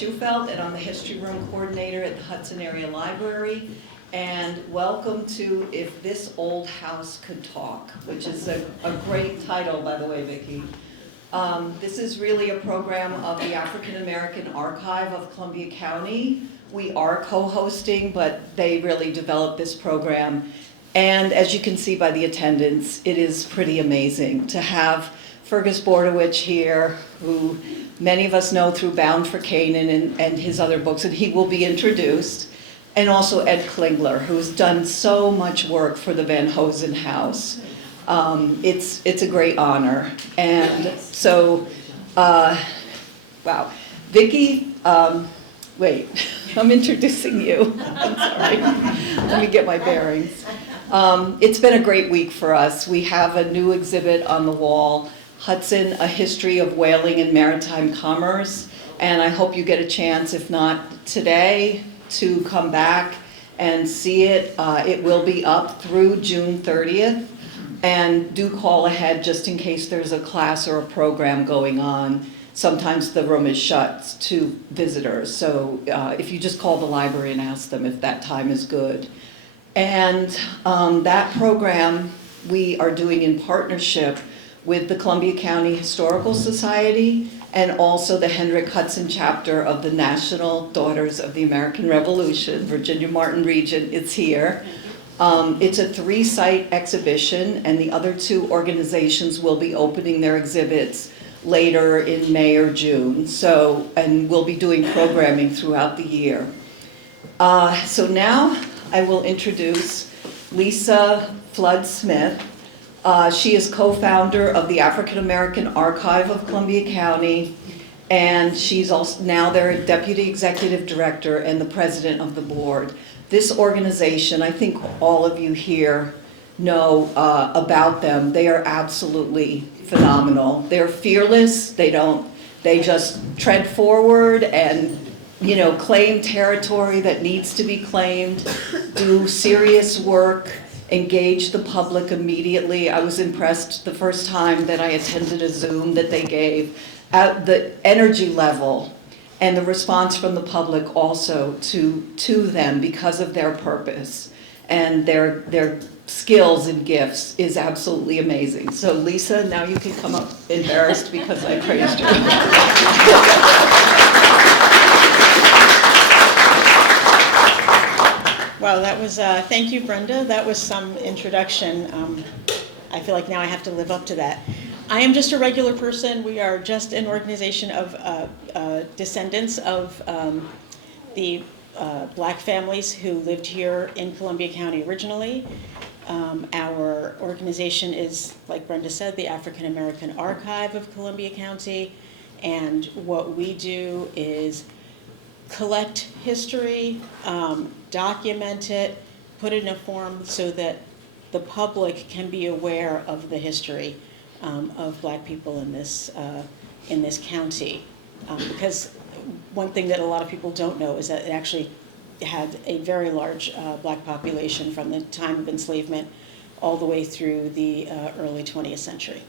Schufelt, and I'm the History Room Coordinator at the Hudson Area Library. And welcome to If This Old House Could Talk, which is a great title, by the way, Vicki. This is really a program of the African American Archive of Columbia County. We are co-hosting, but they really developed this program. And as you can see by the attendance, it is pretty amazing to have Fergus Bordowich here, who many of us know through Bound for Canaan and his other books, and he will be introduced. And also Ed Klingler, who's done so much work for the Van Hoesen House. It's a great honor. And so, wow. Vicki, wait, I'm introducing you. I'm sorry. Let me get my bearings. It's been a great week for us. We have a new exhibit on the wall, Hudson, A History of Whaling and Maritime Commerce. And I hope you get a chance, if not today, to come back and see it. It will be up through June 30th. And do call ahead just in case there's a class or a program going on. Sometimes the room is shut to visitors. So if you just call the library and ask them if that time is good. And that program we are doing in partnership with the Columbia County Historical Society and also the Hendrick Hudson chapter of the National Daughters of the American Revolution. Virginia Martin Region is here. It's a 3-site exhibition, and the other 2 organizations will be opening their exhibits later in May or June. So, and we'll be doing programming throughout the year. So now I will introduce Lisa Flood-Smith. She is co-founder of the African American Archive of Columbia County, and she's also now their Deputy Executive Director and the President of the Board. This organization, I think all of you here know about them. They are absolutely phenomenal. They're fearless. They just tread forward and, you know, claim territory that needs to be claimed, do serious work, engage the public immediately. I was impressed the first time that I attended a Zoom that they gave at the energy level and the response from the public also to them because of their purpose and their skills and gifts is absolutely amazing. So Lisa, now you can come up, embarrassed because I praised you. Well, that was, thank you, Brenda. That was some introduction. I feel like now I have to live up to that. I am just a regular person. We are just an organization of descendants of the black families who lived here in Columbia County originally. Our organization is, like Brenda said, the African American Archive of Columbia County. And what we do is collect history, document it, put it in a form so that the public can be aware of the history of black people in this county. Because one thing that a lot of people don't know is that it actually had a very large black population from the time of enslavement all the way through the early 20th century.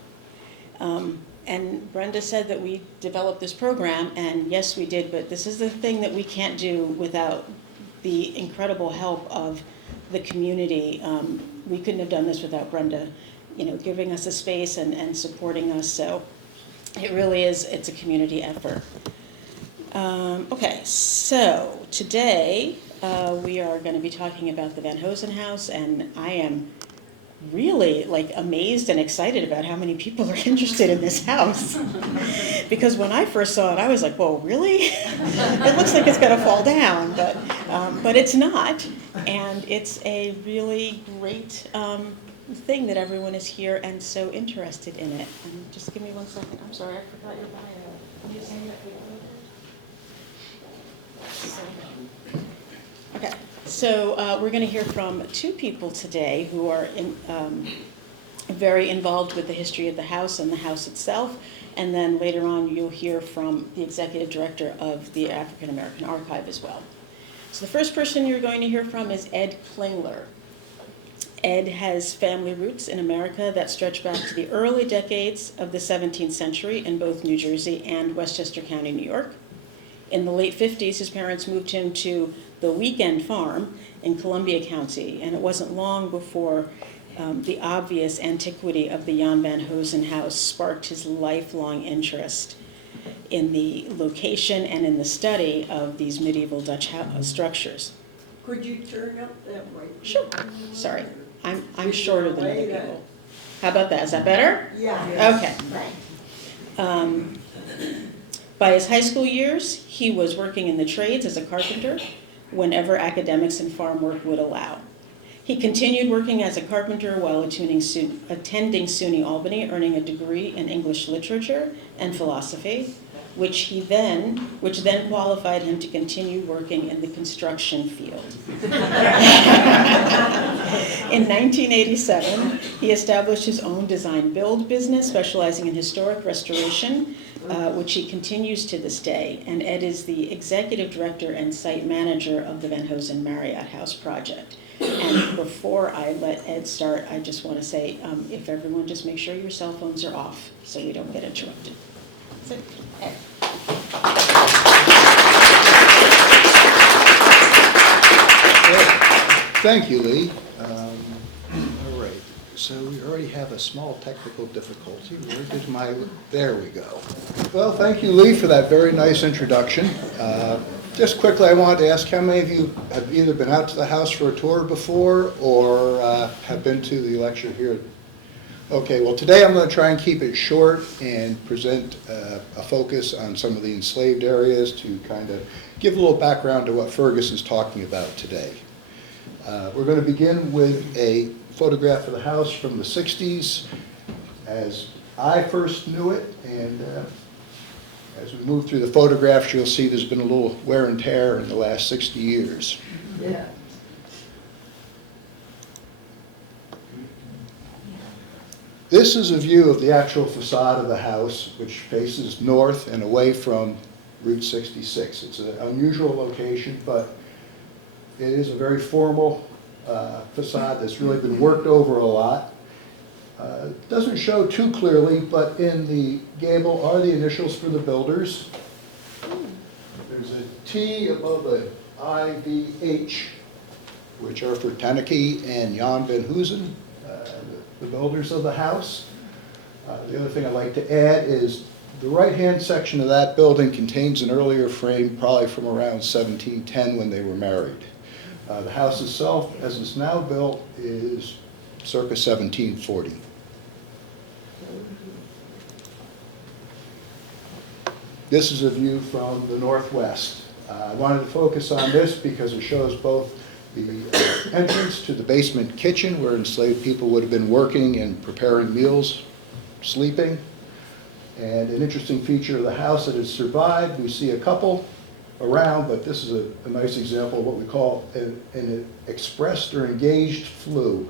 And Brenda said that we developed this program, and yes, we did, but this is the thing that we can't do without the incredible help of the community. We couldn't have done this without Brenda, you know, giving us a space and supporting us. So it really is, it's a community effort. Okay, so today we are going to be talking about the Van Hoesen House, and I am really amazed and excited about how many people are interested in this house. Because when I first saw it, I was like, whoa, really? It looks like it's going to fall down, but it's not. And it's a really great thing that everyone is here and so interested in it. And just give me 1 second. I'm sorry, I forgot your bio. Can you say that? Okay. So we're going to hear from 2 people today who are very involved with the history of the house and the house itself. And then later on, you'll hear from the executive director of the African American Archive as well. So the first person you're going to hear from is Ed Klingler. Ed has family roots in America that stretch back to the early decades of the 17th century in both New Jersey and Westchester County, New York. In the late 50s, his parents moved him to the Weekend Farm in Columbia County, and it wasn't long before the obvious antiquity of the Jan Van Hoesen House sparked his lifelong interest in the location and in the study of these medieval Dutch structures. Could you turn up that mic? Sure. Sorry, I'm shorter than other people. How about that? Is that better? Yeah. Okay. By his high school years, he was working in the trades as a carpenter whenever academics and farm work would allow. He continued working as a carpenter while attending SUNY Albany, earning a degree in English literature and philosophy, which then qualified him to continue working in the construction field. In 1987, he established his own design-build business, specializing in historic restoration, which he continues to this day. And Ed is the executive director and site manager of the Van Hoesen Marriott House project. And before I let Ed start, I just want to say, if everyone just make sure your cell phones are off so we don't get interrupted. That's it. Ed. Thank you, Lee. All right, so we already have a small technical difficulty. Where did there we go. Well, thank you, Lee, for that very nice introduction. Just quickly, I wanted to ask how many of you have either been out to the house for a tour before or have been to the lecture here? Okay, well, today I'm going to try and keep it short and present a focus on some of the enslaved areas to kind of give a little background to what Ferguson's talking about today. We're going to begin with a photograph of the house from the 60s as I first knew it, and as we move through the photographs, you'll see there's been a little wear and tear in the last 60 years. Yeah. This is a view of the actual facade of the house, which faces north and away from Route 66. It's an unusual location, but it is a very formal facade that's really been worked over a lot. Doesn't show too clearly, but in the gable are the initials for the builders. There's a T above the IVH, which are for Taneke and Jan Van Hoesen, the builders of the house. The other thing I'd like to add is the right-hand section of that building contains an earlier frame, probably from around 1710 when they were married. The house itself, as it's now built, is circa 1740. This is a view from the northwest. I wanted to focus on this because it shows both the entrance to the basement kitchen where enslaved people would have been working and preparing meals, sleeping. And an interesting feature of the house that has survived, we see a couple around, but this is a nice example of what we call an expressed or engaged flue,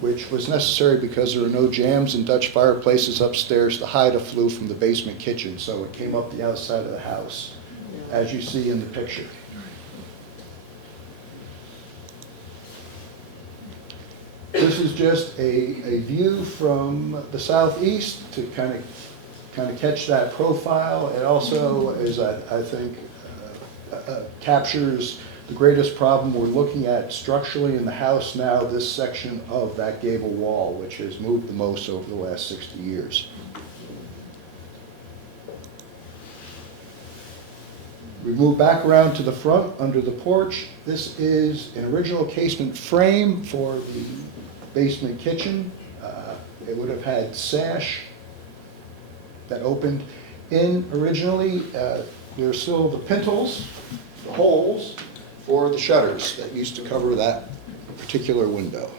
which was necessary because there were no jambs and Dutch fireplaces upstairs to hide a flue from the basement kitchen, so it came up the outside of the house, as you see in the picture. This is just a view from the southeast to kind of catch that profile. It also is, I think, captures the greatest problem we're looking at structurally in the house now, this section of that gable wall, which has moved the most over the last 60 years. We move back around to the front under the porch. This is an original casement frame for the basement kitchen. It would have had sash that opened in originally. There's still the pintles, the holes for the shutters that used to cover that particular window.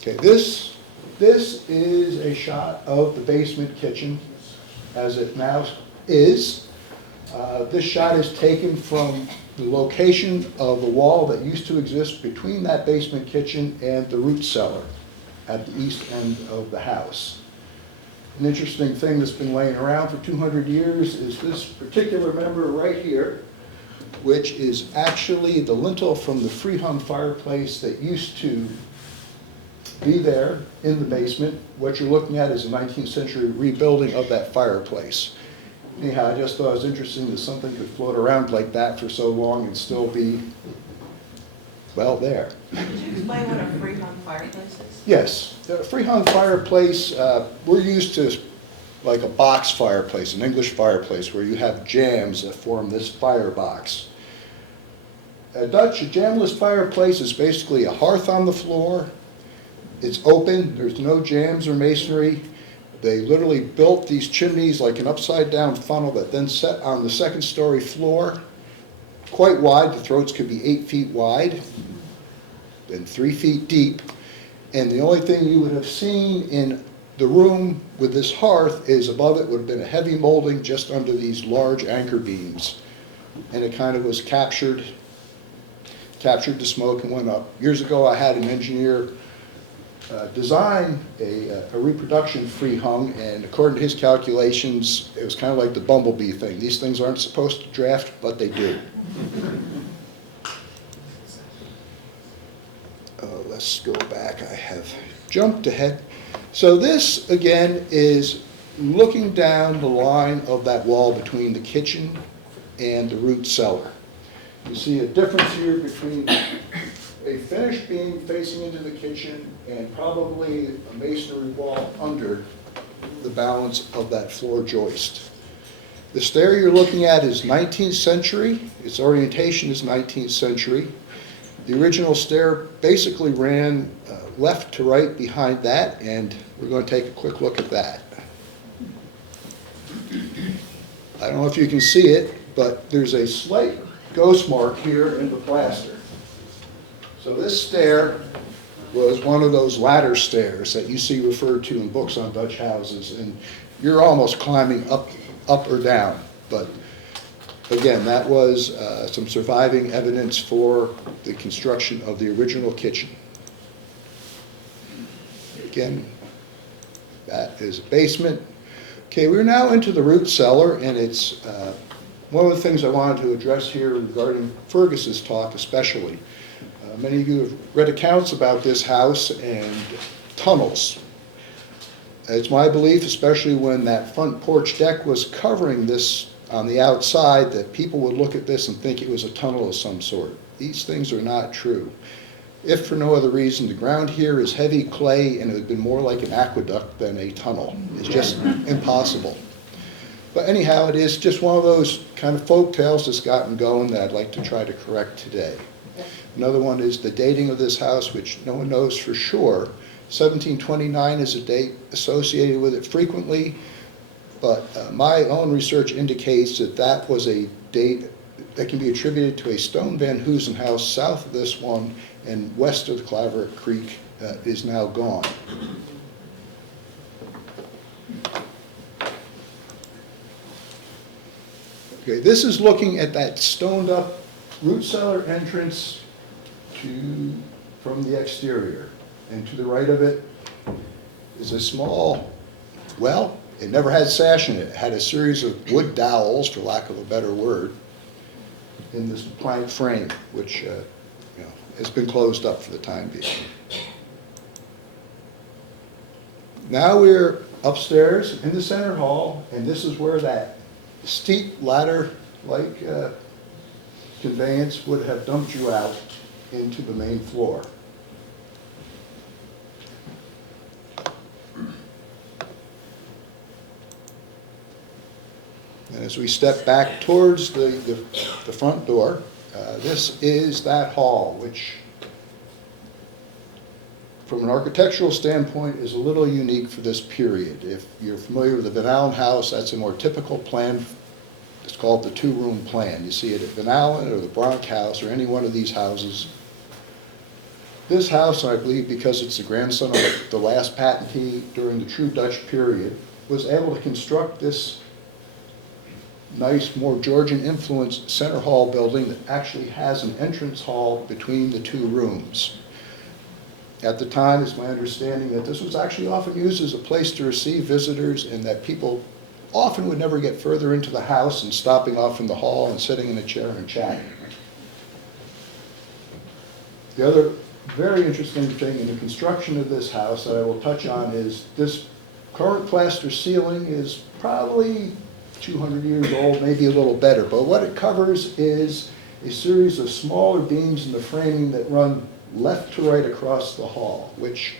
Okay, this is a shot of the basement kitchen as it now is. This shot is taken from the location of the wall that used to exist between that basement kitchen and the root cellar at the east end of the house. An interesting thing that's been laying around for 200 years is this particular member right here, which is actually the lintel from the free-hung fireplace that used to be there in the basement. What you're looking at is a 19th century rebuilding of that fireplace. anyhow, I just thought it was interesting that something could float around like that for so long and still be, well, there. Could you explain what a free-hung fireplace is? Yes, the free-hung fireplace, we're used to like a box fireplace, an English fireplace, where you have jambs that form this firebox. A jamless fireplace is basically a hearth on the floor. It's open, there's no jambs or masonry. They literally built these chimneys like an upside-down funnel that then set on the second-story floor, quite wide. The throats could be 8 feet wide and 3 feet deep. And the only thing you would have seen in the room with this hearth is above it would have been a heavy molding just under these large anchor beams. And it kind of was captured the smoke and went up. Years ago, I had an engineer design a reproduction free hung, and according to his calculations, it was kind of like the bumblebee thing. These things aren't supposed to draft, but they do. Let's go back. I have jumped ahead. So this, again, is looking down the line of that wall between the kitchen and the root cellar. You see a difference here between a finished beam facing into the kitchen and probably a masonry wall under the balance of that floor joist. The stair you're looking at is 19th century. Its orientation is 19th century. The original stair basically ran left to right behind that, and we're going to take a quick look at that. I don't know if you can see it, but there's a slight ghost mark here in the plaster. So this stair was one of those ladder stairs that you see referred to in books on Dutch houses, and you're almost climbing up or down. But again, that was some surviving evidence for the construction of the original kitchen. Again, that is a basement. Okay, we're now into the root cellar, and it's one of the things I wanted to address here regarding Fergus's talk especially. Many of you have read accounts about this house and tunnels. It's my belief, especially when that front porch deck was covering this on the outside, that people would look at this and think it was a tunnel of some sort. These things are not true. If for no other reason, the ground here is heavy clay, and it would have been more like an aqueduct than a tunnel. It's just impossible. But anyhow, it is just one of those kind of folk tales that's gotten going that I'd like to try to correct today. Another one is the dating of this house, which no one knows for sure. 1729 is a date associated with it frequently, but my own research indicates that that was a date that can be attributed to a stone Van Hoesen house south of this one, and west of the Claverack Creek is now gone. Okay, this is looking at that stoned up root cellar entrance from the exterior. And to the right of it is a small, well, it never had sash in it. It had a series of wood dowels, for lack of a better word, in this plank frame, which has been closed up for the time being. Now we're upstairs in the center hall, and this is where that steep ladder-like conveyance would have dumped you out into the main floor. And as we step back towards the front door, this is that hall, which from an architectural standpoint is a little unique for this period. If you're familiar with the Van Allen house, that's a more typical plan. It's called the two-room plan. You see it at Van Allen or the Bronx house or any one of these houses. This house, I believe because it's the grandson of the last patentee during the true Dutch period, was able to construct this nice, more Georgian-influenced center hall building that actually has an entrance hall between the two rooms. At the time, it's my understanding that this was actually often used as a place to receive visitors, and that people often would never get further into the house and stopping off in the hall and sitting in a chair and chatting. The other very interesting thing in the construction of this house that I will touch on is this current plaster ceiling is probably 200 years old, maybe a little better. But what it covers is a series of smaller beams in the framing that run left to right across the hall, which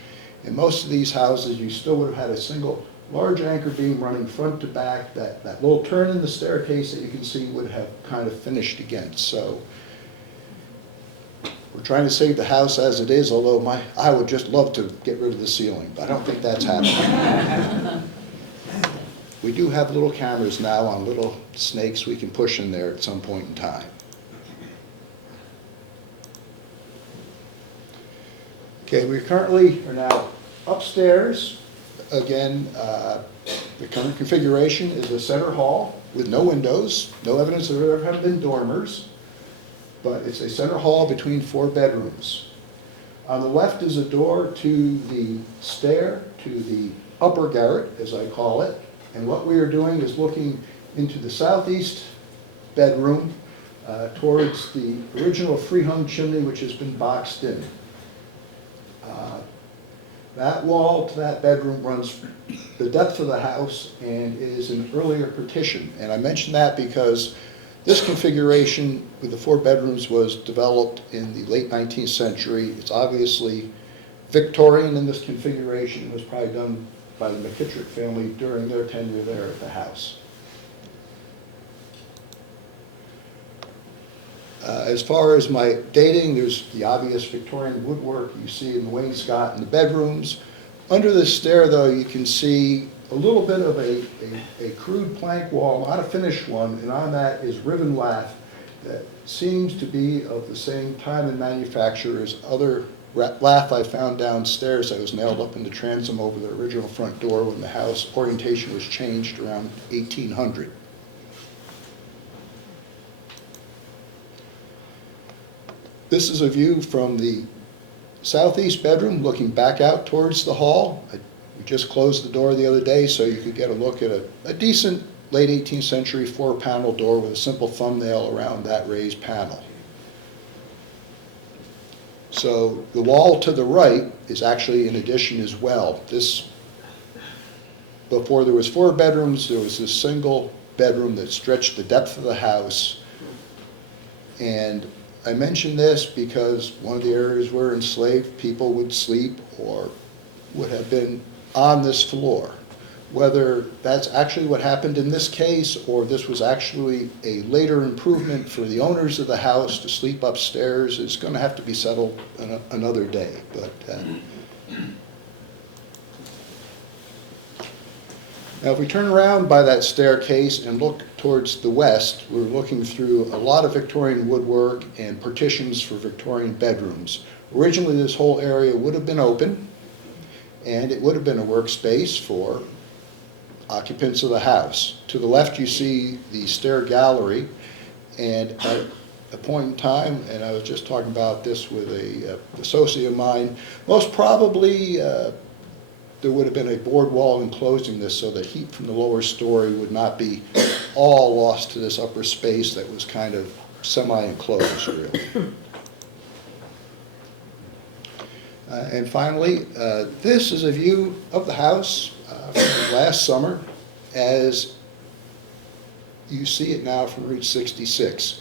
in most of these houses you still would have had a single large anchor beam running front to back. That little turn in the staircase that you can see would have kind of finished against. So we're trying to save the house as it is, although I would just love to get rid of the ceiling, but I don't think that's happening. We do have little cameras now on little snakes we can push in there at some point in time. Okay, we currently are now upstairs. Again, the current configuration is a center hall with no windows, no evidence that there have been dormers, but it's a center hall between 4 bedrooms. On the left is a door to the stair, to the upper garret, as I call it, and what we are doing is looking into the southeast bedroom towards the original free-hung chimney, which has been boxed in. That wall to that bedroom runs the depth of the house and is an earlier partition. And I mention that because this configuration with the 4 bedrooms was developed in the late 19th century. It's obviously Victorian in this configuration. It was probably done by the McKittrick family during their tenure there at the house. As far as my dating, there's the obvious Victorian woodwork you see in the wainscot in the bedrooms. Under the stair, though, you can see a little bit of a crude plank wall, not a finished one, and on that is ribbon lath that seems to be of the same time and manufacture as other lath I found downstairs that was nailed up in the transom over the original front door when the house orientation was changed around 1800. This is a view from the southeast bedroom looking back out towards the hall. We just closed the door the other day so you could get a look at a decent late 18th century 4-panel door with a simple thumbnail around that raised panel. So the wall to the right is actually an addition as well. Before there was 4 bedrooms, there was this single bedroom that stretched the depth of the house. And I mention this because one of the areas where enslaved people would sleep or would have been on this floor. Whether that's actually what happened in this case or this was actually a later improvement for the owners of the house to sleep upstairs is going to have to be settled another day. But now if we turn around by that staircase and look towards the west, we're looking through a lot of Victorian woodwork and partitions for Victorian bedrooms. Originally this whole area would have been open and it would have been a workspace for occupants of the house. To the left you see the stair gallery, and at a point in time, and I was just talking about this with a associate of mine, most probably there would have been a board wall enclosing this so that heat from the lower story would not be all lost to this upper space that was kind of semi-enclosed, really. And finally, this is a view of the house from last summer as you see it now from Route 66,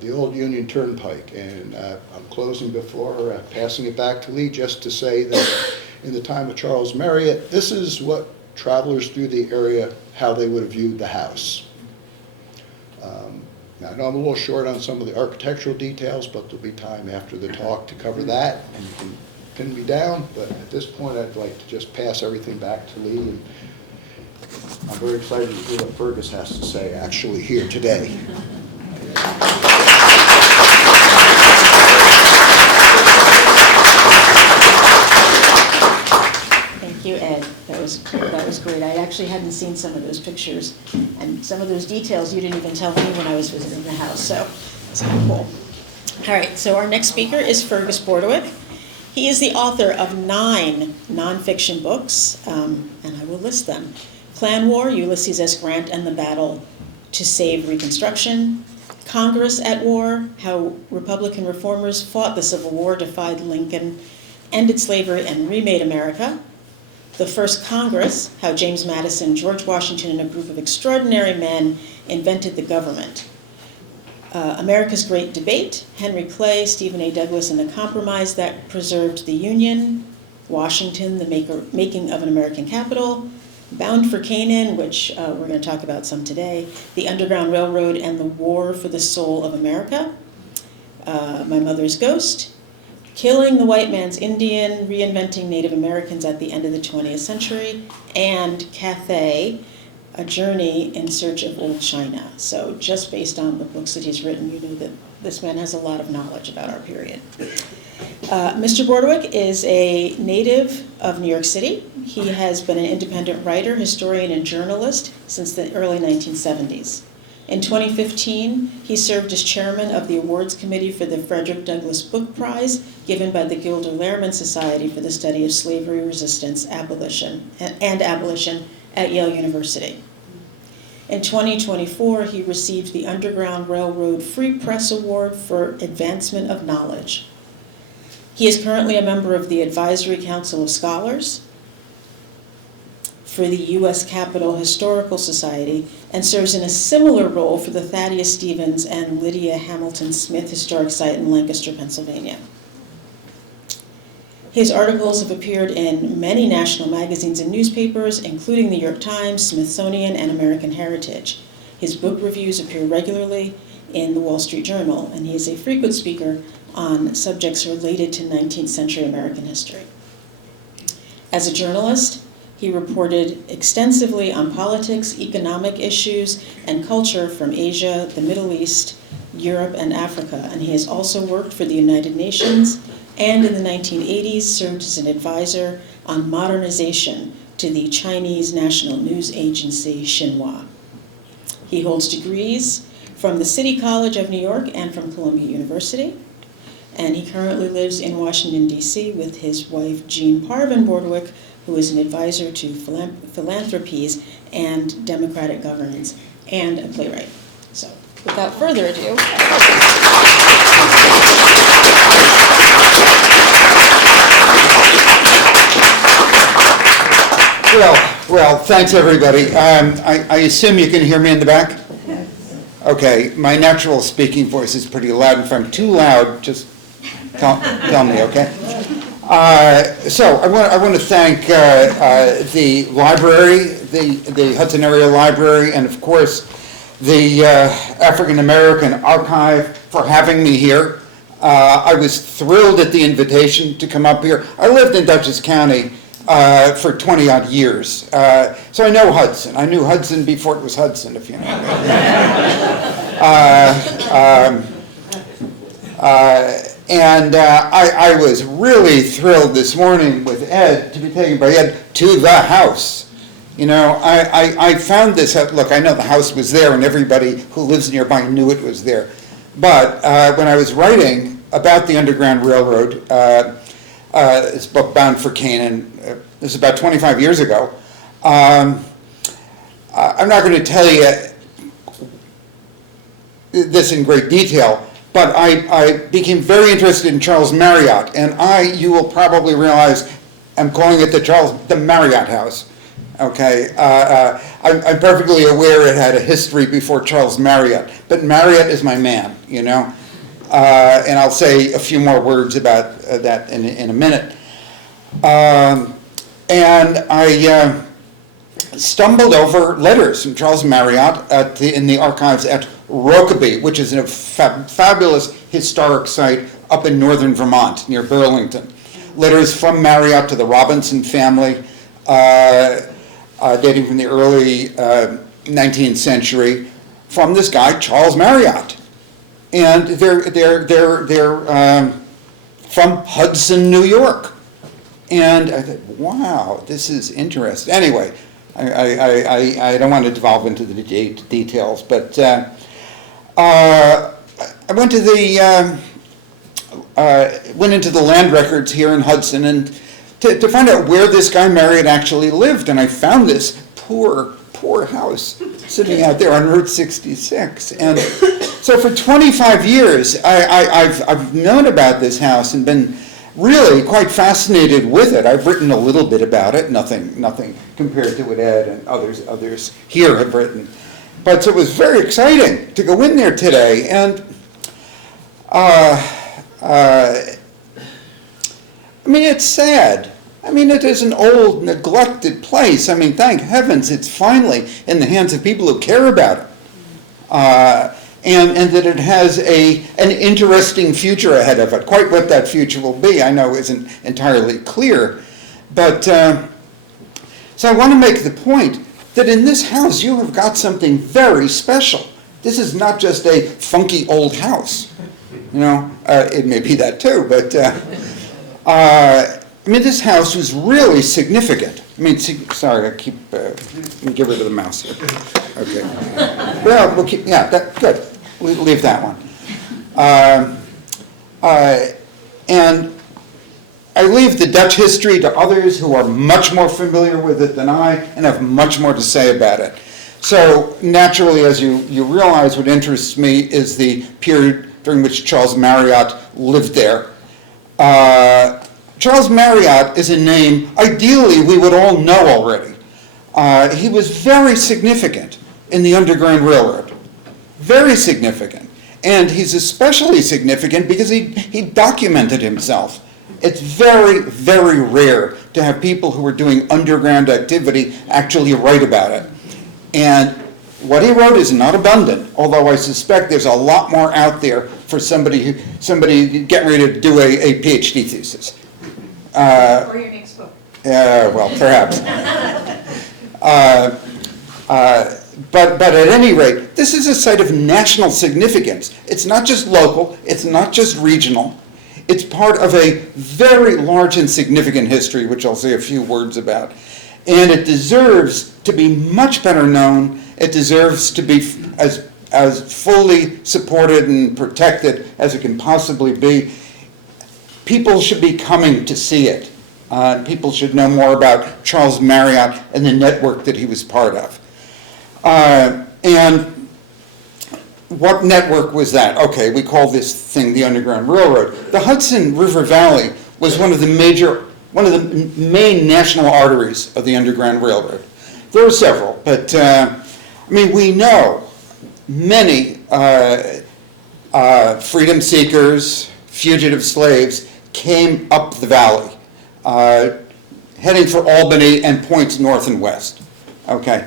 the old Union Turnpike. And I'm closing before passing it back to Lee just to say that in the time of Charles Marriott, this is what travelers through the area, how they would have viewed the house. Now, I know I'm a little short on some of the architectural details, but there'll be time after the talk to cover that, and you can pin me down, but at this point I'd like to just pass everything back to Lee, and I'm very excited to hear what Fergus has to say actually here today. Thank you, Ed. That was great. I actually hadn't seen some of those pictures, and some of those details you didn't even tell me when I was visiting the house, so it's kind of cool. All right, so our next speaker is Fergus Bordewick. He is the author of 9 nonfiction books, and I will list them. Clan War, Ulysses S. Grant and the Battle to Save Reconstruction. Congress at War, How Republican Reformers Fought the Civil War, Defied Lincoln, Ended Slavery, and Remade America. The first Congress, how James Madison, George Washington, and a group of extraordinary men invented the government. America's Great Debate, Henry Clay, Stephen A. Douglas, and the Compromise that preserved the Union, Washington, the making of an American capital, Bound for Canaan, which we're going to talk about some today, the Underground Railroad and the War for the Soul of America, My Mother's Ghost, Killing the White Man's Indian, Reinventing Native Americans at the End of the 20th Century, and Cathay, A Journey in Search of Old China. So just based on the books that he's written, you know that this man has a lot of knowledge about our period. Mr. Bordewick is a native of New York City. He has been an independent writer, historian, and journalist since the early 1970s. In 2015, he served as chairman of the awards committee for the Frederick Douglass Book Prize, given by the Gilder Lehrman Society for the Study of Slavery Resistance, Abolition at Yale University. In 2024, he received the Underground Railroad Free Press Award for Advancement of Knowledge. He is currently a member of the Advisory Council of Scholars for the U.S. Capitol Historical Society and serves in a similar role for the Thaddeus Stevens and Lydia Hamilton Smith Historic Site in Lancaster, Pennsylvania. His articles have appeared in many national magazines and newspapers, including the New York Times, Smithsonian, and American Heritage. His book reviews appear regularly in the Wall Street Journal, and he is a frequent speaker on subjects related to 19th century American history. As a journalist, he reported extensively on politics, economic issues, and culture from Asia, the Middle East, Europe, and Africa, and he has also worked for the United Nations, and in the 1980s served as an advisor on modernization to the Chinese national news agency Xinhua. He holds degrees from the City College of New York and from Columbia University, and he currently lives in Washington, D.C. with his wife Jean Parvin Bordewick, who is an advisor to philanthropies and democratic governance, and a playwright. So, without further ado, Well, thanks everybody. I assume you can hear me in the back? Okay, my natural speaking voice is pretty loud. If I'm too loud, just tell me, okay? So I want to thank the library, the Hudson Area Library, and of course the African American Archive for having me here. I was thrilled at the invitation to come up here. I lived in Dutchess County for 20 odd years. So I know Hudson. I knew Hudson before it was Hudson, if you know. And I was really thrilled this morning with Ed to be taken by Ed to the house. You know, I found this, look, I know the house was there and everybody who lives nearby knew it was there. But when I was writing about the Underground Railroad, this book, Bound for Canaan, this is about 25 years ago. I'm not going to tell you this in great detail, but I became very interested in Charles Marriott, and you will probably realize, I'm calling it the Marriott House. Okay, I'm perfectly aware it had a history before Charles Marriott, but Marriott is my man, you know. And I'll say a few more words about that in a minute. And I stumbled over letters from Charles Marriott in the archives at Rokeby, which is a fabulous historic site up in northern Vermont near Burlington. Letters from Marriott to the Robinson family, dating from the early 19th century, from this guy Charles Marriott. And they're from Hudson, New York. And I thought, wow, this is interesting. Anyway, I don't want to devolve into the details, but I went to went into the land records here in Hudson and to find out where this guy Marriott actually lived, and I found this poor house sitting out there on Route 66. And so for 25 years, I've known about this house and been really quite fascinated with it. I've written a little bit about it, nothing compared to what Ed and others here have written. But so it was very exciting to go in there today, and I mean, it's sad. I mean, it is an old, neglected place. I mean, thank heavens it's finally in the hands of people who care about it. And that it has an interesting future ahead of it. Quite what that future will be, I know isn't entirely clear. But, so I want to make the point that in this house you have got something very special. This is not just a funky old house. You know, it may be that too, but I mean, this house was really significant. I mean, sorry, I keep, let me get rid of the mouse here. Okay. Well, we'll keep, yeah, good. We'll leave that one. And I leave the Dutch history to others who are much more familiar with it than I and have much more to say about it. So naturally, as you realize, what interests me is the period during which Charles Marriott lived there. Charles Marriott is a name, ideally, we would all know already. He was very significant in the Underground Railroad. Very significant. And he's especially significant because he documented himself. It's very, very rare to have people who are doing underground activity actually write about it. And what he wrote is not abundant, although I suspect there's a lot more out there for somebody getting ready to do a PhD thesis. Or your next book. Well, perhaps. But at any rate, this is a site of national significance. It's not just local, it's not just regional. It's part of a very large and significant history, which I'll say a few words about. And it deserves to be much better known. It deserves to be as fully supported and protected as it can possibly be. People should be coming to see it. People should know more about Charles Marriott and the network that he was part of. And what network was that? Okay, we call this thing the Underground Railroad. The Hudson River Valley was one of the main national arteries of the Underground Railroad. There were several, but I mean, we know many freedom seekers, fugitive slaves came up the valley, heading for Albany and points north and west. Okay.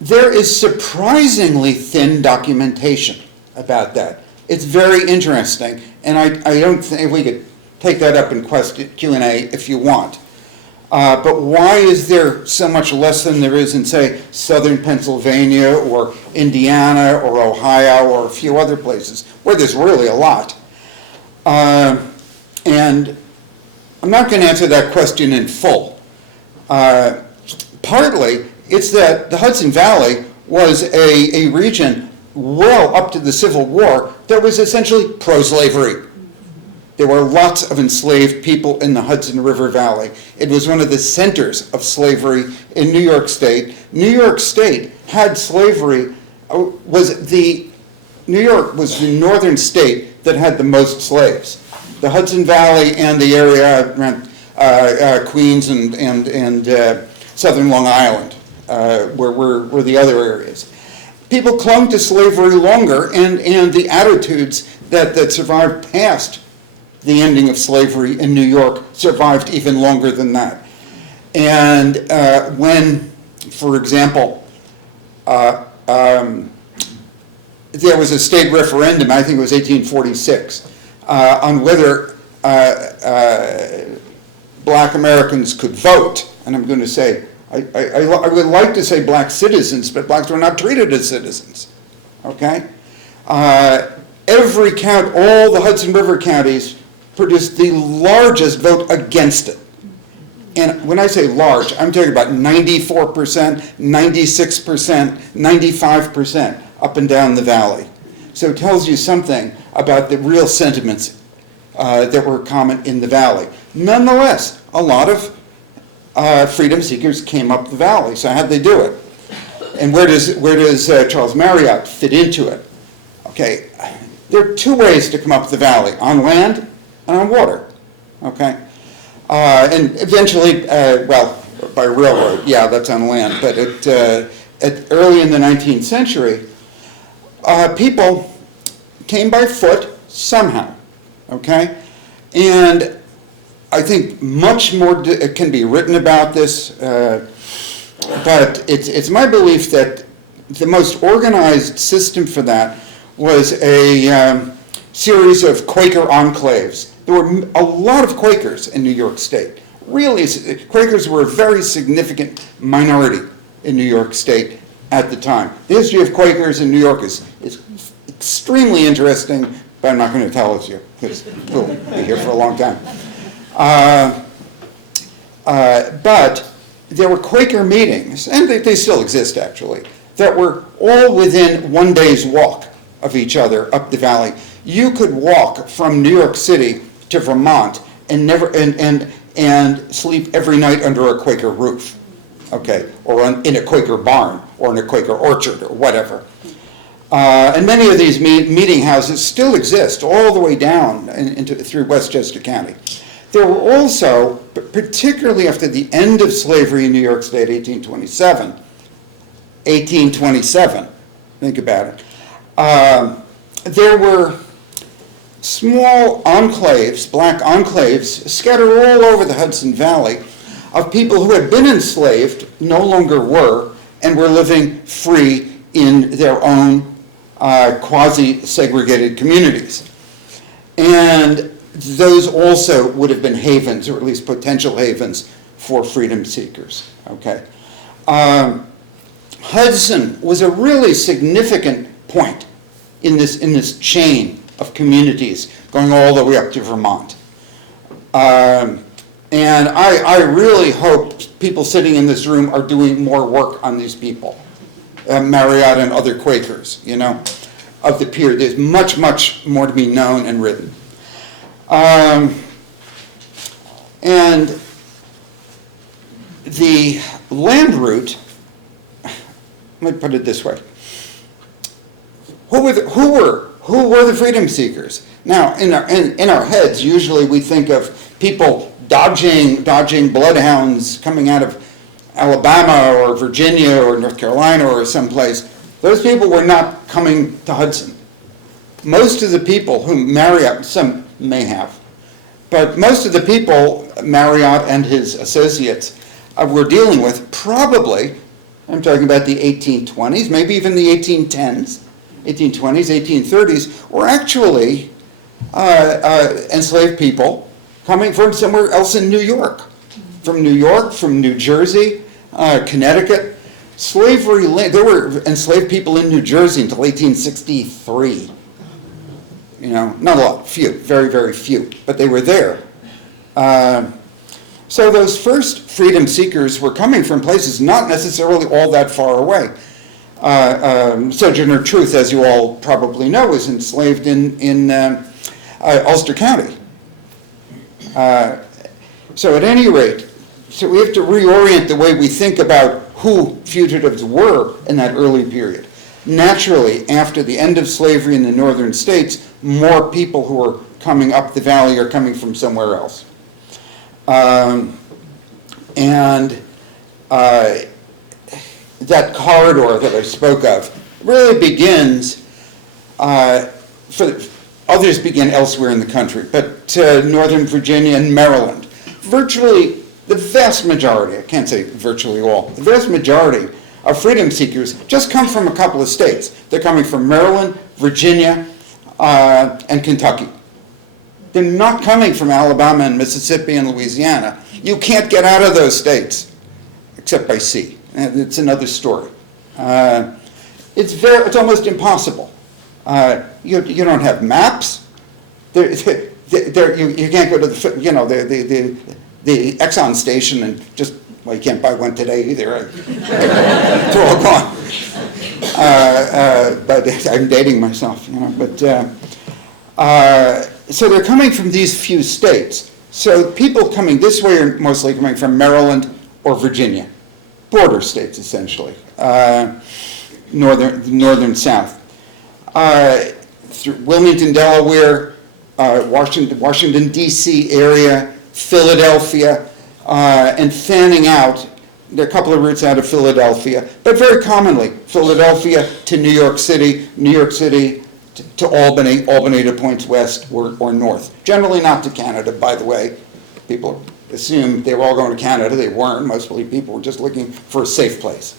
There is surprisingly thin documentation about that. It's very interesting, and I don't think we could take that up in Q&A if you want. But why is there so much less than there is in, say, southern Pennsylvania or Indiana or Ohio or a few other places where there's really a lot? And I'm not going to answer that question in full. Partly, it's that the Hudson Valley was a region well up to the Civil War that was essentially pro-slavery. There were lots of enslaved people in the Hudson River Valley. It was one of the centers of slavery in New York State. New York State had slavery, New York was the northern state that had the most slaves. The Hudson Valley and the area around Queens and southern Long Island were the other areas. People clung to slavery longer, and the attitudes that survived past the ending of slavery in New York survived even longer than that. And when, for example, there was a state referendum, I think it was 1846, on whether black Americans could vote, and I'm going to say, I would like to say black citizens, but blacks were not treated as citizens, okay? Every count, all the Hudson River counties produced the largest vote against it. And when I say large, I'm talking about 94%, 96%, 95% up and down the valley. So it tells you something about the real sentiments that were common in the valley. Nonetheless, a lot of freedom seekers came up the valley. So how'd they do it? And where does Charles Marriott fit into it? Okay, there are two ways to come up the valley, on land and on water, okay? And eventually, well, by railroad, yeah, that's on land, but early in the 19th century, people came by foot somehow, okay? And I think much more can be written about this, but it's my belief that the most organized system for that was a series of Quaker enclaves. There were a lot of Quakers in New York State. Really, Quakers were a very significant minority in New York State at the time. The history of Quakers in New York is extremely interesting, but I'm not going to tell it to you, because we'll be here for a long time. But there were Quaker meetings, and they still exist actually, that were all within one day's walk of each other up the valley. You could walk from New York City to Vermont and sleep every night under a Quaker roof, okay, or in a Quaker barn, or in a Quaker orchard, or whatever. And many of these meeting houses still exist all the way down through Westchester County. There were also, particularly after the end of slavery in New York State, 1827, think about it, there were small enclaves, black enclaves, scattered all over the Hudson Valley of people who had been enslaved, no longer were, and were living free in their own quasi-segregated communities. And those also would have been havens, or at least potential havens, for freedom seekers, okay? Hudson was a really significant point in this chain of communities going all the way up to Vermont. And I really hope people sitting in this room are doing more work on these people, Marriott and other Quakers, you know, of the period. There's much, much more to be known and written. And the land route, let me put it this way. Who were the freedom seekers? Now, in our heads, usually we think of people dodging bloodhounds coming out of Alabama or Virginia or North Carolina or someplace. Those people were not coming to Hudson. Most of the people whom Marriott, some may have, but most of the people Marriott and his associates were dealing with, probably, I'm talking about the 1820s, maybe even the 1810s, 1820s, 1830s, were actually enslaved people coming from somewhere else in New York, from New Jersey, Connecticut. Slavery, there were enslaved people in New Jersey until 1863. You know, not a lot, few, very, very few, but they were there. So those first freedom seekers were coming from places not necessarily all that far away. Sojourner Truth, as you all probably know, was enslaved in Ulster County. So at any rate, so we have to reorient the way we think about who fugitives were in that early period. Naturally, after the end of slavery in the northern states, more people who are coming up the valley are coming from somewhere else. That corridor that I spoke of really begins, others begin elsewhere in the country, but Northern Virginia and Maryland. Virtually the vast majority, I can't say virtually all, the vast majority of freedom seekers just come from a couple of states. They're coming from Maryland, Virginia, and Kentucky. They're not coming from Alabama and Mississippi and Louisiana. You can't get out of those states except by sea. And it's another story. It's almost impossible. You don't have maps. You can't go to the Exxon station and just, well, you can't buy one today either. It's all gone. But I'm dating myself, you know. But so they're coming from these few states. So people coming this way are mostly coming from Maryland or Virginia, border states essentially, northern South. through Wilmington, Delaware, Washington D.C. area, Philadelphia, and fanning out. There are a couple of routes out of Philadelphia, but very commonly Philadelphia to New York City to Albany, Albany to points west or north. Generally not to Canada, by the way. People assumed they were all going to Canada. They weren't. Mostly people were just looking for a safe place,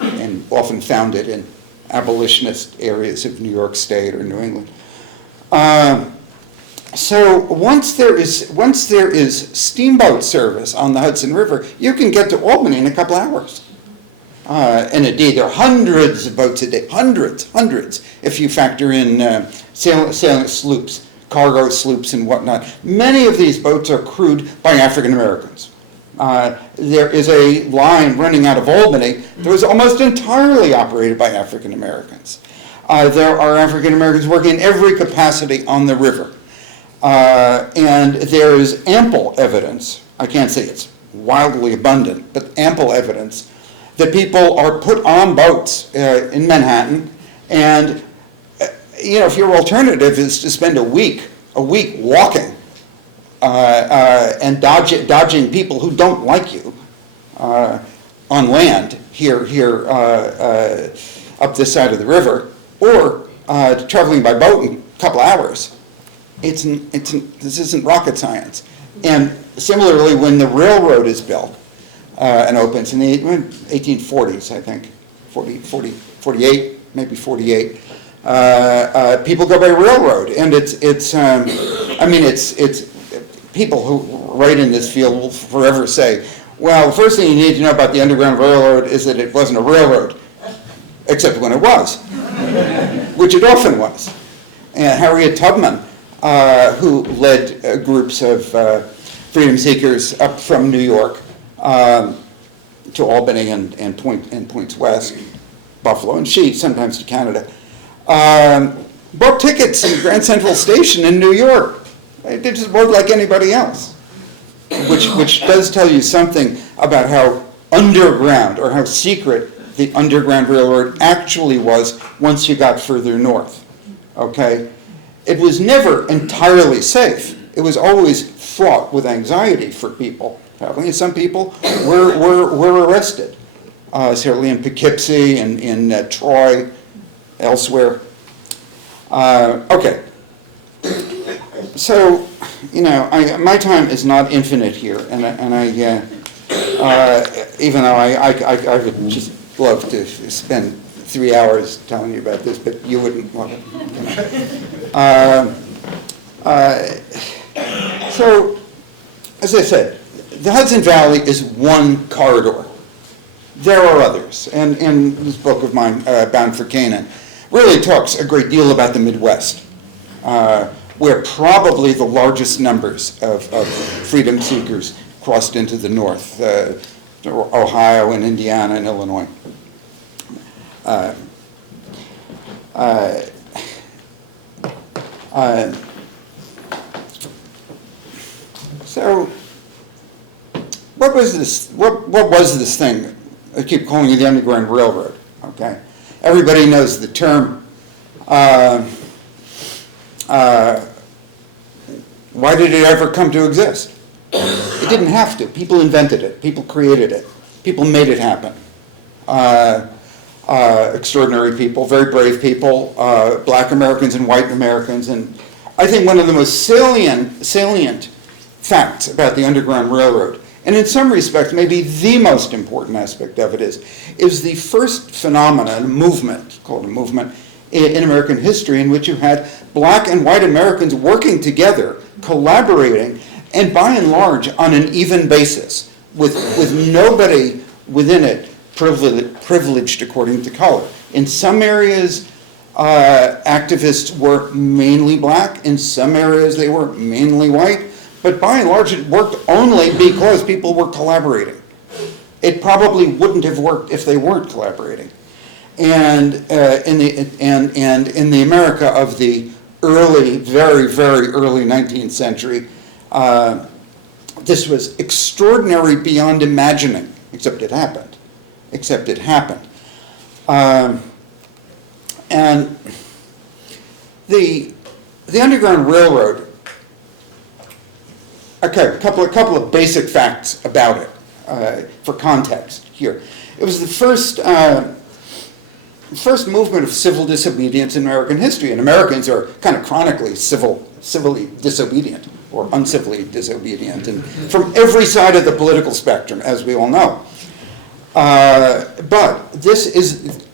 and often found it in abolitionist areas of New York State or New England. So once there is steamboat service on the Hudson River, you can get to Albany in a couple hours. And indeed, there are hundreds of boats a day, hundreds, if you factor in sailing sloops, cargo sloops and whatnot. Many of these boats are crewed by African Americans. There is a line running out of Albany that was almost entirely operated by African Americans. There are African Americans working in every capacity on the river. And there is ample evidence, I can't say it's wildly abundant, but ample evidence that people are put on boats in Manhattan, and if your alternative is to spend a week walking and dodging people who don't like you on land here up this side of the river, or traveling by boat in a couple hours, this isn't rocket science. And similarly, when the railroad is built and opens in the 1840s, I think, 48, maybe 48, people go by railroad, and it's people who write in this field will forever say, well, the first thing you need to know about the Underground Railroad is that it wasn't a railroad, except when it was, which it often was. And Harriet Tubman, who led groups of freedom seekers up from New York to Albany and points west, Buffalo, and she sometimes to Canada, bought tickets in Grand Central Station in New York. They just worked like anybody else, which does tell you something about how underground or how secret the Underground Railroad actually was once you got further north. Okay? It was never entirely safe. It was always fraught with anxiety for people traveling, and some people were arrested, certainly in Poughkeepsie and in Troy, elsewhere. Okay. So, my time is not infinite here, and I even though I would just love to spend 3 hours telling you about this, but you wouldn't want it. So, as I said, the Hudson Valley is one corridor. There are others, and this book of mine, Bound for Canaan, really talks a great deal about the Midwest, where probably the largest numbers of freedom seekers crossed into the north, Ohio and Indiana and Illinois. So, what was this? What was this thing? I keep calling it the Underground Railroad. Okay, everybody knows the term. Why did it ever come to exist? It didn't have to. People invented it. People created it. People made it happen. Extraordinary people, very brave people, black Americans and white Americans. And I think one of the most salient facts about the Underground Railroad, and in some respects maybe the most important aspect of it is the first phenomenon, movement, called a movement, in American history in which you had black and white Americans working together, collaborating, and by and large on an even basis, with nobody within it privileged according to color. In some areas, activists were mainly black. In some areas, they were mainly white. But by and large, it worked only because people were collaborating. It probably wouldn't have worked if they weren't collaborating. And in the America of the early, very, very early 19th century, this was extraordinary beyond imagining, except it happened. And The Underground Railroad, okay, a couple of basic facts about it for context here. It was the first movement of civil disobedience in American history, and Americans are kind of chronically civilly disobedient or uncivilly disobedient, and from every side of the political spectrum, as we all know. But this is,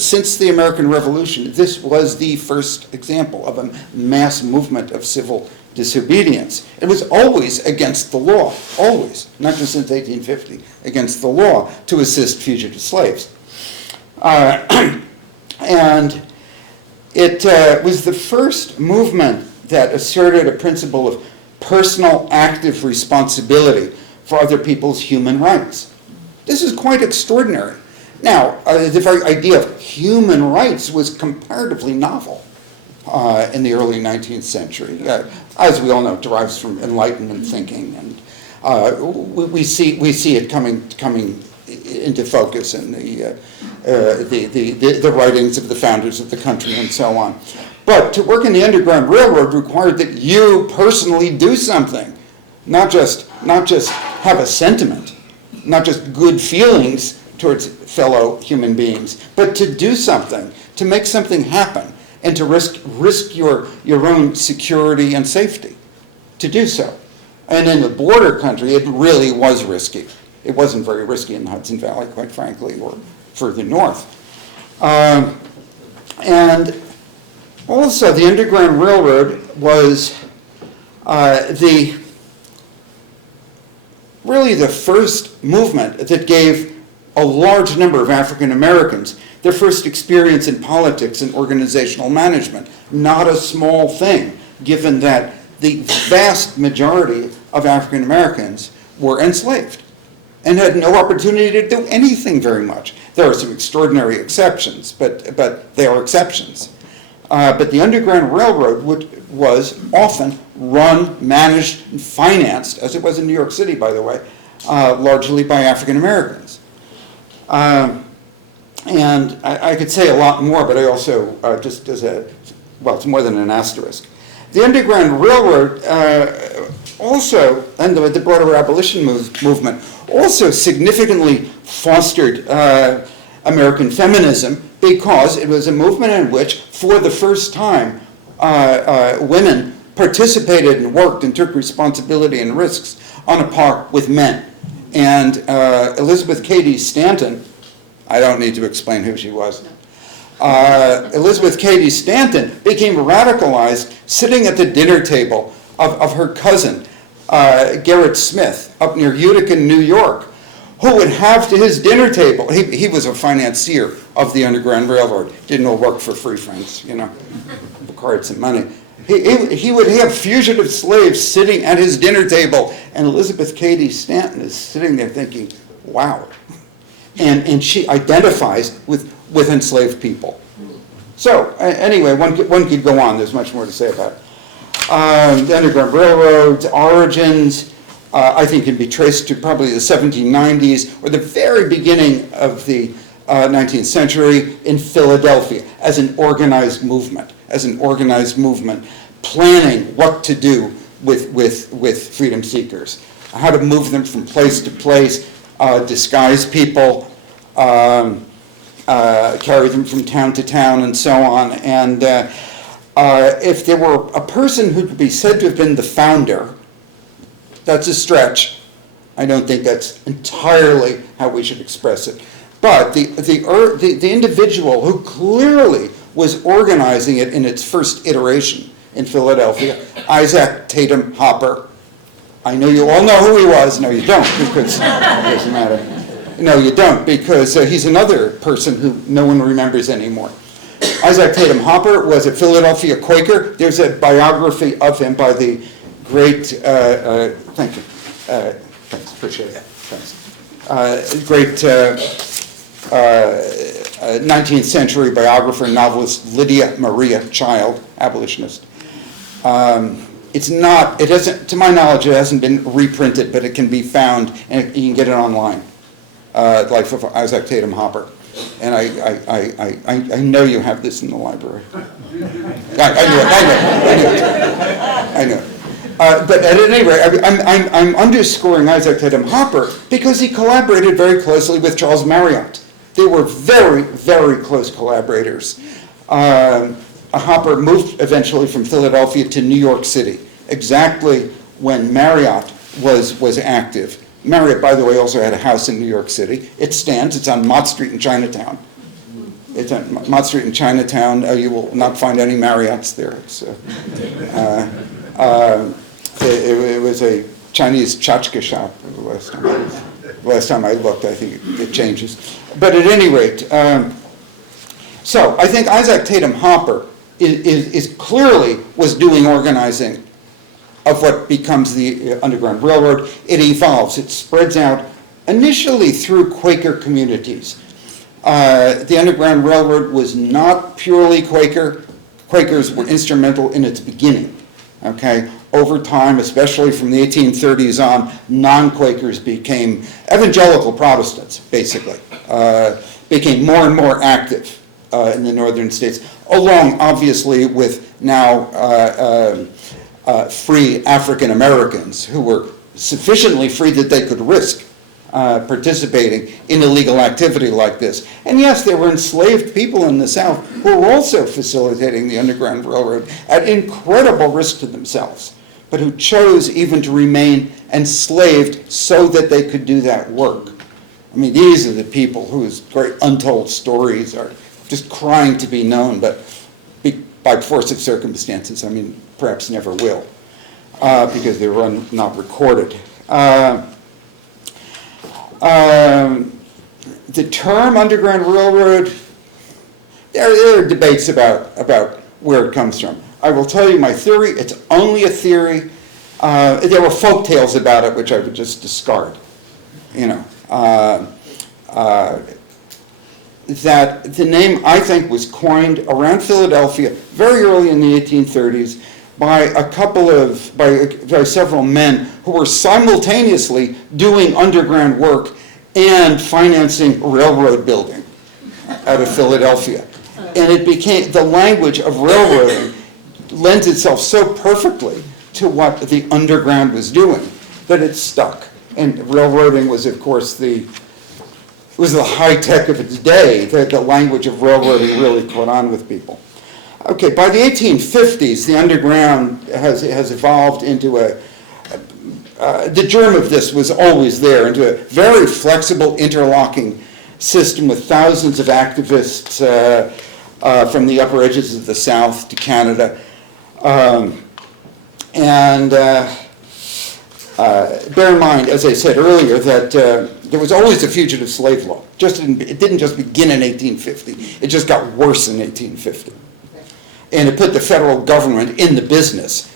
since the American Revolution, this was the first example of a mass movement of civil disobedience. It was always against the law, always, not just since 1850, against the law to assist fugitive slaves. And it was the first movement that asserted a principle of personal active responsibility for other people's human rights. This is quite extraordinary. Now, the very idea of human rights was comparatively novel in the early 19th century. As we all know, it derives from Enlightenment thinking, and we see it coming into focus in the writings of the founders of the country and so on. But to work in the Underground Railroad required that you personally do something, not just have a sentiment, not just good feelings towards fellow human beings, but to do something, to make something happen, and to risk your own security and safety to do so. And in the border country, it really was risky. It wasn't very risky in the Hudson Valley, quite frankly, or further north. And also, the Underground Railroad was really the first movement that gave a large number of African Americans their first experience in politics and organizational management. Not a small thing, given that the vast majority of African Americans were enslaved and had no opportunity to do anything very much. There are some extraordinary exceptions, but they are exceptions. But the Underground Railroad was often run, managed, and financed, as it was in New York City, by the way, largely by African Americans. And I could say a lot more, but I also, just as it's more than an asterisk. The Underground Railroad also, and the broader abolition movement, also significantly fostered American feminism, because it was a movement in which, for the first time, women participated and worked and took responsibility and risks on a par with men. And Elizabeth Cady Stanton, I don't need to explain who she was. Elizabeth Cady Stanton became radicalized sitting at the dinner table of her cousin, Gerrit Smith, up near Utica, New York, who would have to his dinner table, he was a financier of the Underground Railroad, didn't all work for free, friends, required some money. He would have fugitive slaves sitting at his dinner table, and Elizabeth Cady Stanton is sitting there thinking, wow. And she identifies with enslaved people. So anyway, one could go on. There's much more to say about it. The Underground Railroad's origins, I think, can be traced to probably the 1790s or the very beginning of the 19th century in Philadelphia as an organized movement, planning what to do with freedom seekers, how to move them from place to place, disguise people, carry them from town to town, and so on. And if there were a person who could be said to have been the founder, that's a stretch. I don't think that's entirely how we should express it. But the individual who clearly was organizing it in its first iteration in Philadelphia, Isaac Tatum Hopper. I know you all know who he was. No, you don't, because it doesn't matter. No, you don't, because he's another person who no one remembers anymore. Isaac Tatum Hopper was a Philadelphia Quaker. There's a biography of him by the great, thank you, thanks, appreciate it, thanks. Great 19th century biographer and novelist Lydia Maria Child, abolitionist. It's not, it hasn't, to my knowledge, it hasn't been reprinted, but it can be found, and you can get it online. Life of Isaac Tatum Hopper. And I know you have this in the library. I knew it. But at any rate, I'm underscoring Isaac Tatum Hopper because he collaborated very closely with Charles Marriott. They were very, very close collaborators. Hopper moved eventually from Philadelphia to New York City, exactly when Marriott was active. Marriott, by the way, also had a house in New York City. It stands. It's on Mott Street in Chinatown. It's on Mott Street in Chinatown. You will not find any Marriotts there. It was a Chinese tchotchke shop the last time I looked. I think it changes. But at any rate, so I think Isaac Tatum Hopper is clearly was doing organizing of what becomes the Underground Railroad. It evolves. It spreads out initially through Quaker communities. The Underground Railroad was not purely Quaker. Quakers were instrumental in its beginning. Okay, over time, especially from the 1830s on, non-Quakers became evangelical Protestants, basically, became more and more active in the northern states, along, obviously, with now free African Americans who were sufficiently free that they could risk participating in illegal activity like this. And yes, there were enslaved people in the South who were also facilitating the Underground Railroad at incredible risk to themselves, but who chose even to remain enslaved so that they could do that work. I mean, these are the people whose great untold stories are just crying to be known, but by force of circumstances, I mean, perhaps never will, because they were not recorded. The term Underground Railroad, there are debates about where it comes from. I will tell you my theory. It's only a theory. There were folk tales about it, which I would just discard. You know, that the name, I think, was coined around Philadelphia very early in the 1830s by several men who were simultaneously doing underground work and financing railroad building out of Philadelphia. And it became, the language of railroading lends itself so perfectly to what the underground was doing that it stuck. And railroading was, of course, the high tech of its day. The language of railroading really caught on with people. Okay, by the 1850s, the underground has evolved into the germ of this was always there, into a very flexible interlocking system with thousands of activists from the upper edges of the South to Canada. Bear in mind, as I said earlier, that there was always a fugitive slave law. It didn't just begin in 1850. It just got worse in 1850. And it put the federal government in the business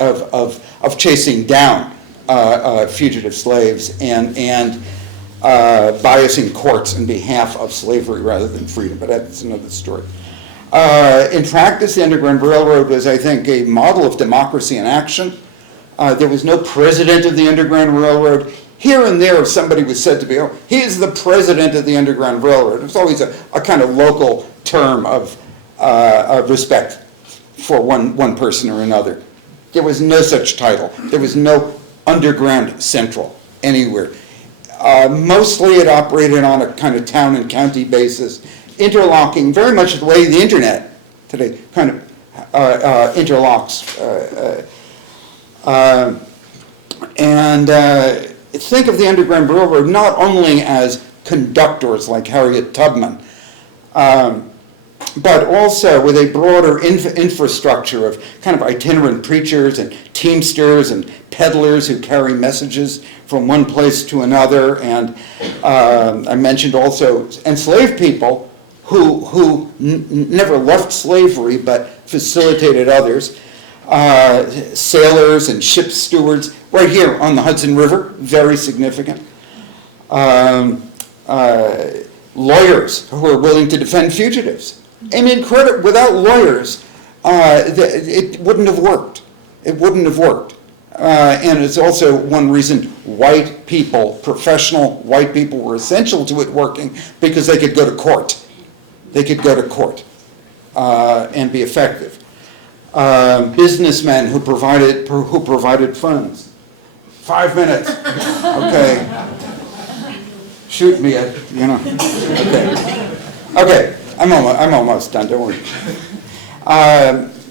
of chasing down fugitive slaves and biasing courts in behalf of slavery rather than freedom. But that's another story. In practice, the Underground Railroad was, I think, a model of democracy in action. There was no president of the Underground Railroad. Here and there, somebody was said to be, oh, he's the president of the Underground Railroad. It was always a kind of local term of respect for one person or another. There was no such title. There was no Underground Central anywhere. Mostly it operated on a kind of town and county basis, interlocking very much the way the internet today kind of interlocks. Think of the Underground Railroad not only as conductors like Harriet Tubman, but also with a broader infrastructure of kind of itinerant preachers and teamsters and peddlers who carry messages from one place to another. And I mentioned also enslaved people who never left slavery but facilitated others. Sailors and ship stewards, right here on the Hudson River, very significant. Lawyers who are willing to defend fugitives. I mean, without lawyers, it wouldn't have worked. It wouldn't have worked. And it's also one reason white people, professional white people, were essential to it working, because they could go to court. They could go to court. and be effective. Businessmen who provided funds. 5 minutes. Okay. Shoot me, Okay, I'm almost done, don't worry.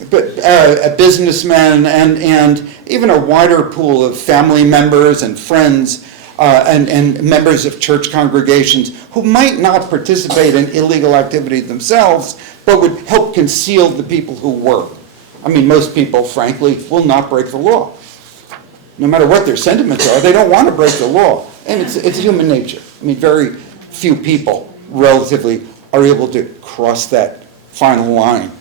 But businessmen and even a wider pool of family members and friends and members of church congregations who might not participate in illegal activity themselves, but would help conceal the people who were. I mean, most people, frankly, will not break the law. No matter what their sentiments are, they don't want to break the law. And it's human nature. I mean, very few people, relatively, are able to cross that final line.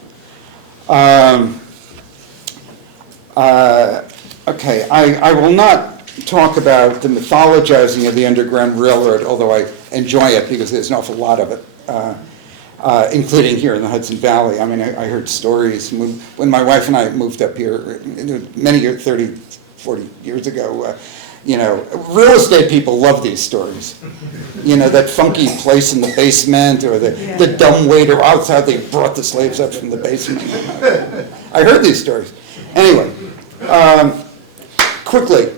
Okay, I will not talk about the mythologizing of the Underground Railroad, although I enjoy it because there's an awful lot of it, including here in the Hudson Valley. I mean, I heard stories when my wife and I moved up here many years, 30, 40 years ago. Real estate people love these stories. That funky place in the basement, or the dumb waiter outside, they brought the slaves up from the basement. I heard these stories. Anyway, quickly,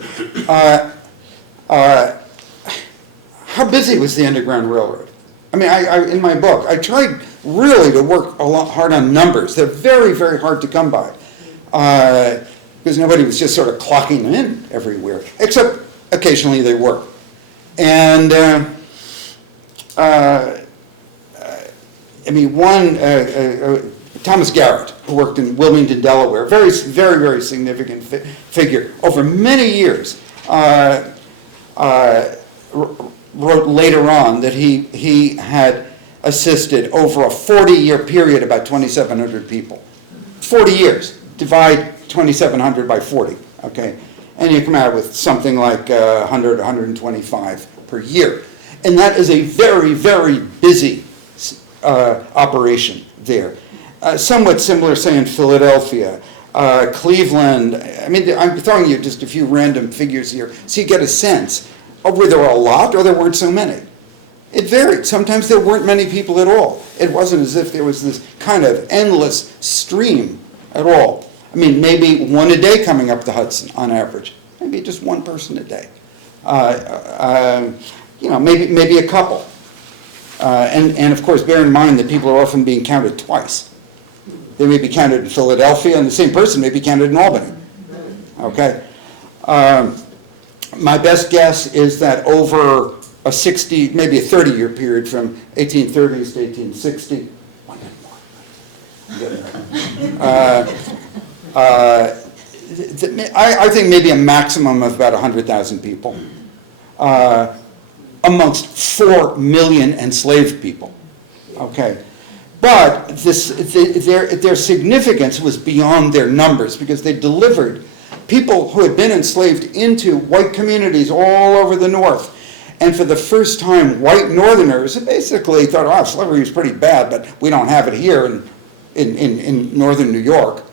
how busy was the Underground Railroad? I mean, in my book, I tried really to work a lot hard on numbers. They're very, very hard to come by. Because nobody was just sort of clocking them in everywhere, except occasionally they were. And Thomas Garrett, who worked in Wilmington, Delaware, very, very, very significant figure, over many years, wrote later on that he had assisted over a 40-year period about 2,700 people. 40 years. Divide 2,700 by 40, okay? And you come out with something like 100, 125 per year. And that is a very, very busy operation there. Somewhat similar, say, in Philadelphia, Cleveland. I mean, I'm throwing you just a few random figures here so you get a sense of where there were a lot or there weren't so many. It varied. Sometimes there weren't many people at all. It wasn't as if there was this kind of endless stream at all. I mean, maybe one a day coming up the Hudson on average. Maybe just one person a day. Maybe a couple. And of course, bear in mind that people are often being counted twice. They may be counted in Philadelphia, and the same person may be counted in Albany. Okay? My best guess is that over a 60, maybe a 30-year period from 1830s to 1860, I think maybe a maximum of about 100,000 people amongst 4 million enslaved people. Okay, but their significance was beyond their numbers because they delivered people who had been enslaved into white communities all over the North. And for the first time, white Northerners basically thought, oh, slavery was pretty bad, but we don't have it here in northern New York.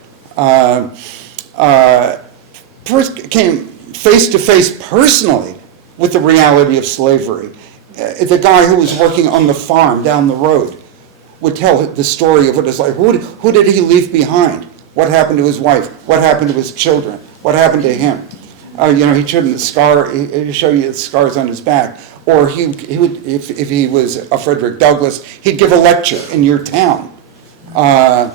First came face to face personally with the reality of slavery. The guy who was working on the farm down the road would tell the story of what it's like. Who did he leave behind? What happened to his wife? What happened to his children? What happened to him? He'd show you the scars on his back. Or he would, if he was a Frederick Douglass, he'd give a lecture in your town. And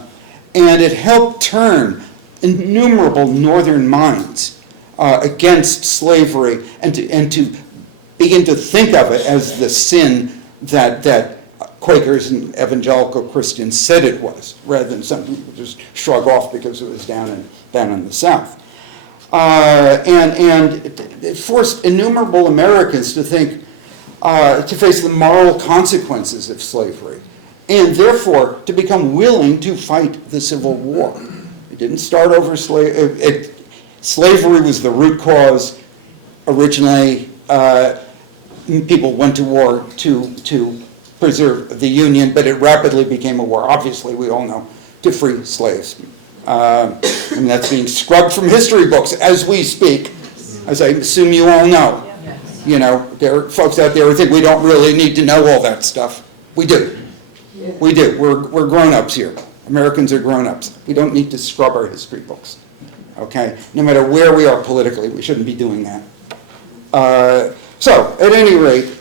it helped turn innumerable northern minds against slavery and to begin to think of it as the sin that Quakers and evangelical Christians said it was, rather than something people just shrug off because it was down in the South. And it forced innumerable Americans to think, to face the moral consequences of slavery, and therefore to become willing to fight the Civil War. It didn't start over slavery. Slavery was the root cause. Originally, people went to war to preserve the Union, but it rapidly became a war, obviously, we all know, to free slaves. And that's being scrubbed from history books as we speak, as I assume you all know. There are folks out there who think we don't really need to know all that stuff. We do. We do. We're grown-ups here. Americans are grown-ups. We don't need to scrub our history books, okay? No matter where we are politically, we shouldn't be doing that. So, at any rate,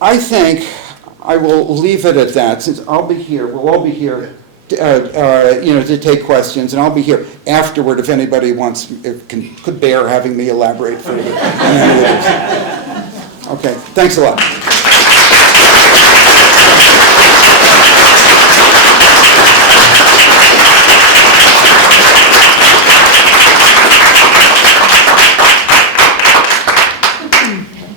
I think I will leave it at that, since I'll be here, we'll all be here, to take questions, and I'll be here afterward if anybody could bear having me elaborate further. Okay, thanks a lot.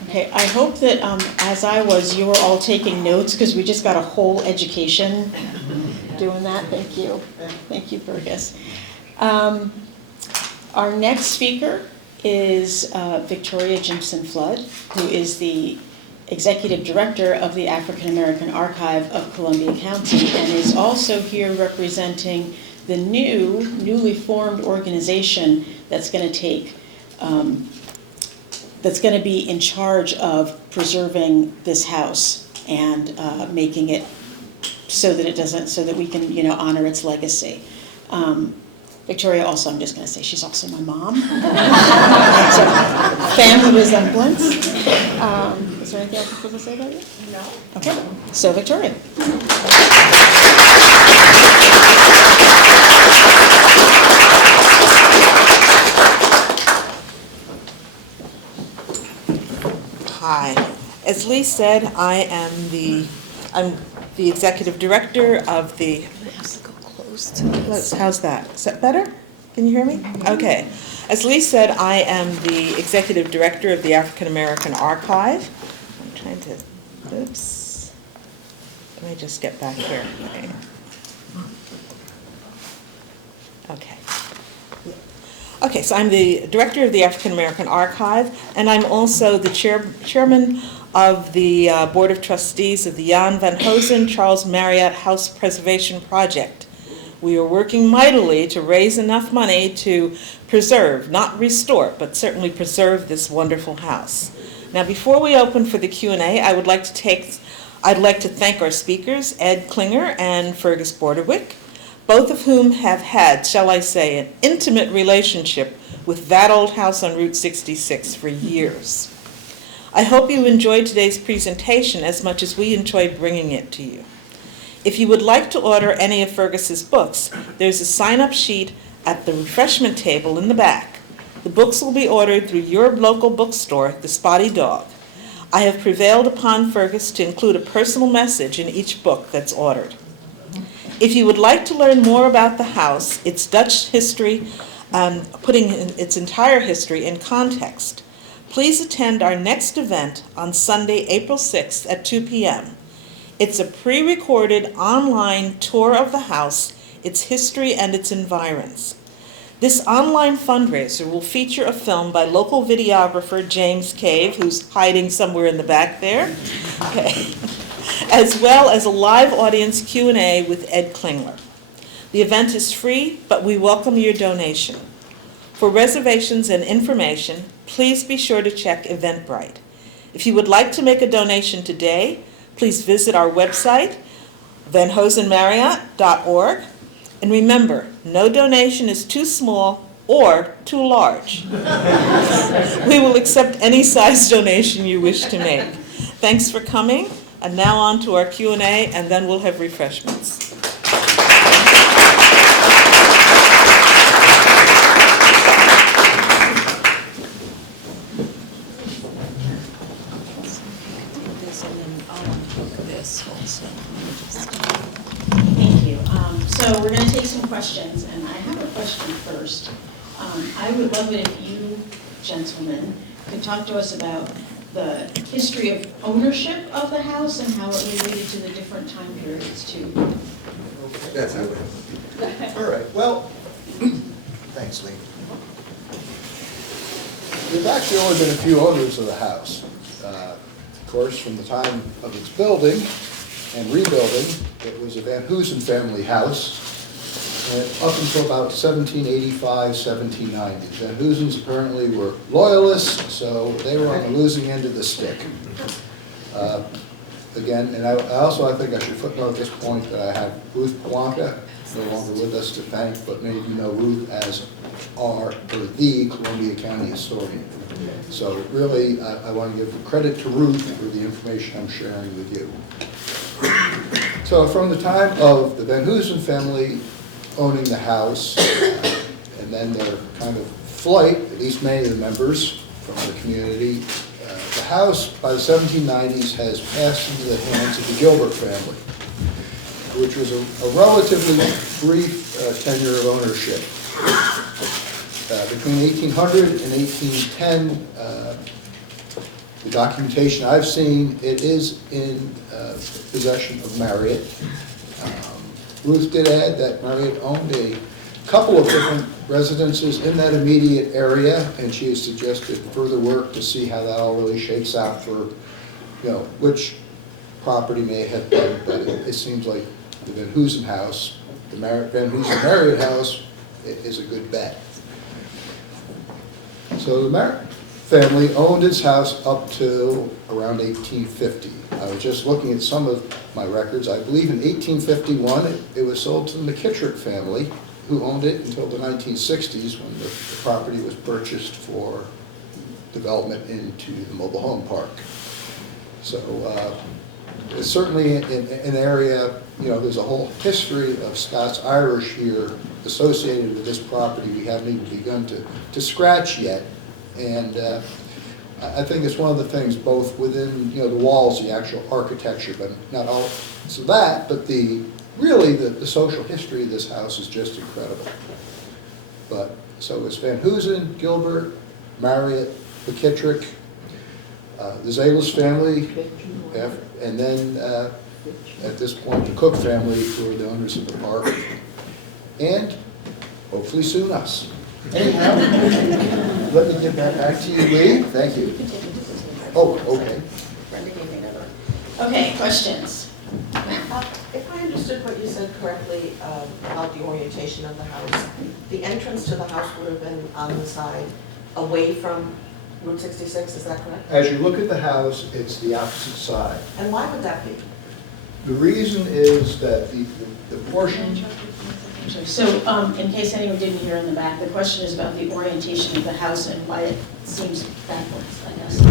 Okay, I hope that as I was, you were all taking notes, because we just got a whole education doing that. Thank you. Thank you, Fergus. Our next speaker is Victoria Jimson Flood, who is the Executive Director of the African American Archive of Columbia County, and is also here representing the newly formed organization that's going to take that's going to be in charge of preserving this house and making it so that we can, honor its legacy. Victoria also, I'm just going to say, she's also my mom. So, family resemblance. Is there anything else you're supposed to say about you? No. Okay, so Victoria. Hi. As Lee said, I'm the executive director of the. How's that? Is that better? Can you hear me? Okay. As Lee said, I am the executive director of the African American Archive. I'm trying to. Oops. Let me just get back here. Okay. Okay, so I'm the director of the African American Archive, and I'm also the chairman of the Board of Trustees of the Jan Van Hoesen Charles Marriott House Preservation Project. We are working mightily to raise enough money to preserve, not restore, but certainly preserve this wonderful house. Now, before we open for the Q&A, I'd like to thank our speakers, Ed Klinger and Fergus Borderwick, both of whom have had, shall I say, an intimate relationship with that old house on Route 66 for years. I hope you enjoyed today's presentation as much as we enjoyed bringing it to you. If you would like to order any of Fergus's books, there's a sign-up sheet at the refreshment table in the back. The books will be ordered through your local bookstore, The Spotty Dog. I have prevailed upon Fergus to include a personal message in each book that's ordered. If you would like to learn more about the house, its Dutch history, putting its entire history in context, please attend our next event on Sunday, April 6th at 2 p.m. It's a pre-recorded online tour of the house, its history, and its environs. This online fundraiser will feature a film by local videographer James Cave, who's hiding somewhere in the back there, okay, as well as a live audience Q&A with Ed Klingler. The event is free, but we welcome your donation. For reservations and information, please be sure to check Eventbrite. If you would like to make a donation today, please visit our website, vanhoesenmarriott.org. And remember, no donation is too small or too large. We will accept any size donation you wish to make. Thanks for coming, and now on to our Q&A, and then we'll have refreshments. Thank you. So we're going to take some questions, and I have a question first. I would love it if you, gentlemen, could talk to us about the history of ownership of the house and how it related to the different time periods too. That's how it. All right, well, thanks, Lee. There's actually only been a few owners of the house. Of course, from the time of its building and rebuilding, it was a Van Hoesen family house. And up until about 1785, 1790. Van Hoesens apparently were loyalists, so they were on the losing end of the stick. again, and I think I should footnote at this point that I have Ruth Piwonka, no longer with us, to thank, but many of you know Ruth as the Columbia County historian. So really, I want to give credit to Ruth for the information I'm sharing with you. So from the time of the Van Hoesen family owning the house, and then their kind of flight, at least many of the members from the community, the house by the 1790s has passed into the hands of the Gilbert family, which was a relatively brief tenure of ownership. Between 1800 and 1810, the documentation I've seen, it is in possession of Marriott. Ruth did add that Marriott owned a couple of different residences in that immediate area, and she has suggested further work to see how that all really shakes out for, which property may have been, but it seems like the Van Hoesen House, the Van Hoesen Marriott House, is a good bet. So the Marriott family owned its house up to around 1850. I was just looking at some of my records. I believe in 1851 it was sold to the McKittrick family, who owned it until the 1960s when the property was purchased for development into the mobile home park. So it's certainly an area, there's a whole history of Scots-Irish here associated with this property we haven't even begun to scratch yet. And I think it's one of the things, both within the walls, the actual architecture, but not all so that, but really the social history of this house is just incredible. But so it's Van Hoesen, Gilbert, Marriott, McKittrick, the Zalis family, and then at this point the Cook family, who are the owners of the park, and hopefully soon us. Anyhow, let me give that back to you, Lee. Thank you. Oh, okay. Okay, questions? If I understood what you said correctly about the orientation of the house, the entrance to the house would have been on the side away from Route 66, is that correct? As you look at the house, it's the opposite side. And why would that be? The reason is that the portion, So, in case anyone didn't hear in the back, the question is about the orientation of the house and why it seems backwards, I guess.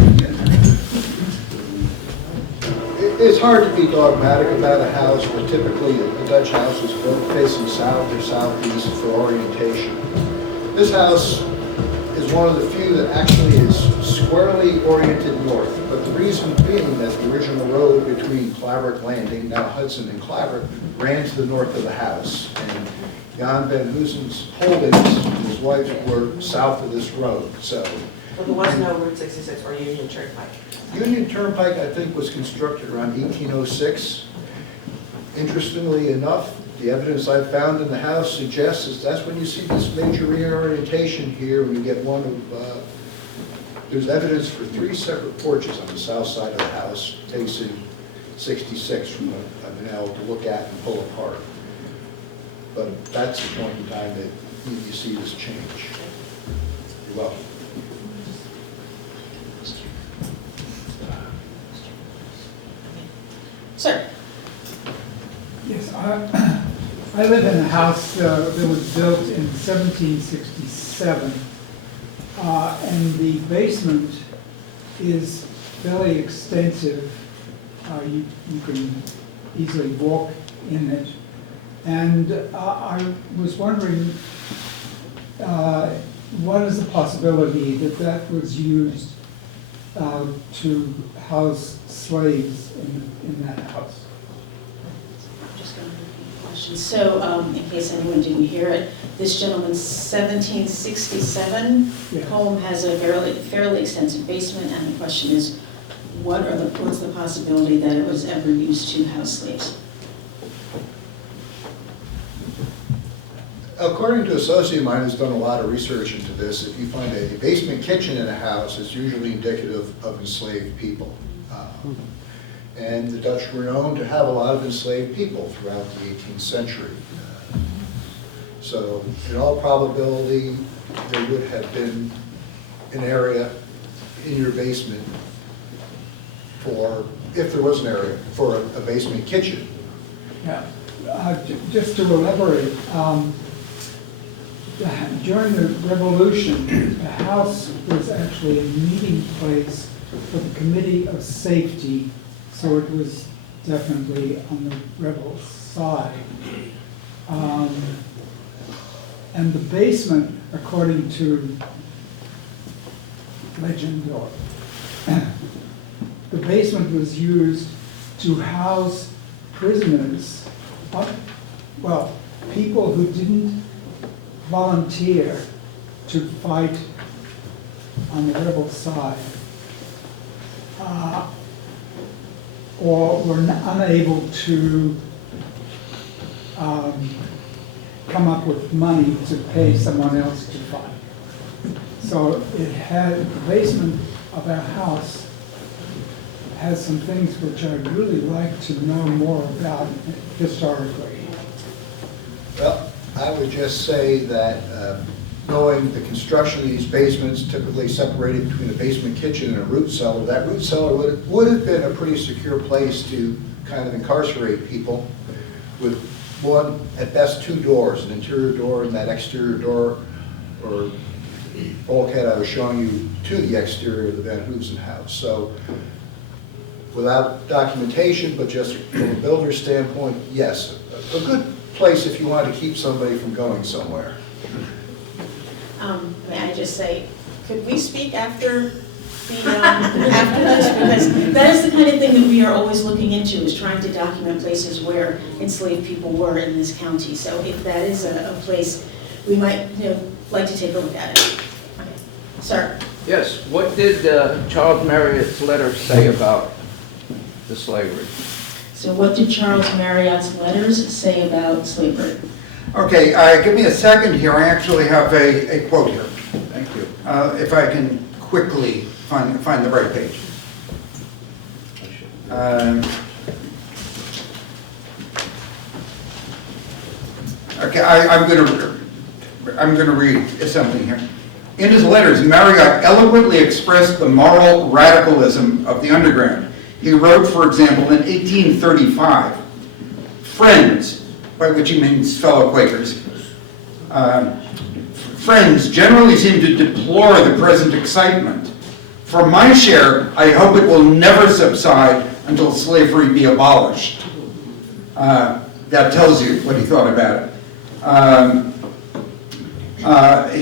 it's hard to be dogmatic about a house where typically a Dutch house is built facing south or southeast for orientation. This house is one of the few that actually is squarely oriented north, but the reason being that the original road between Claverack Landing, now Hudson and Claverack, ran to the north of the house. And Jan Van Hoesen's holdings and his wife were south of this road. So But there was no Route 66 or Union Turnpike. Union Turnpike, I think, was constructed around 1806. Interestingly enough, the evidence I've found in the house suggests is that's when you see this major reorientation here, when you get one of, there's evidence for 3 separate porches on the south side of the house facing 66 from what I've been able to look at and pull apart. But that's the point in time that you see this change. You're welcome. Sir? Yes, I live in a house that was built in 1767, and the basement is fairly extensive. You can easily walk in it. And I was wondering, what is the possibility that that was used to house slaves in that house? I'm just going to repeat the question. So, in case anyone didn't hear it, this gentleman's 1767 Yeah. home has a fairly extensive basement, and the question is, what's the possibility that it was ever used to house slaves? According to an associate of mine who's done a lot of research into this, if you find a basement kitchen in a house, it's usually indicative of enslaved people. And the Dutch were known to have a lot of enslaved people throughout the 18th century. So in all probability, there would have been an area in your basement for if there was an area for a basement kitchen. Yeah, just to elaborate, during the Revolution, the house was actually a meeting place for the Committee of Safety, so it was definitely on the rebel side. And the basement, according to legend, or the basement was used to house prisoners, well, people who didn't volunteer to fight on the rebel side, or were unable to come up with money to pay someone else to fight. So it had, the basement of our house has some things which I'd really like to know more about historically. Well, I would just say that knowing the construction of these basements typically separated between a basement kitchen and a root cellar, that root cellar would have been a pretty secure place to kind of incarcerate people with one, at best, two doors, an interior door and that exterior door or bulkhead I was showing you to the exterior of the Van Hoesen house. So without documentation, but just from a builder's standpoint, yes, a good place if you want to keep somebody from going somewhere. May I just say, could we speak after after this? Because that is the kind of thing that we are always looking into, is trying to document places where enslaved people were in this county. So if that is a place, we might like to take a look at it. Okay. Sir? Yes, what did Charles Marriott's letter say about the slavery? So what did Charles Marriott's letters say about slavery? Okay, give me a second here. I actually have a quote here. Thank you. If I can quickly find the right page. Okay, I'm going to read something here. In his letters, Marriott eloquently expressed the moral radicalism of the underground. He wrote, for example, in 1835, "Friends," by which he means fellow Quakers, "friends generally seem to deplore the present excitement. For my share, I hope it will never subside until slavery be abolished." That tells you what he thought about it.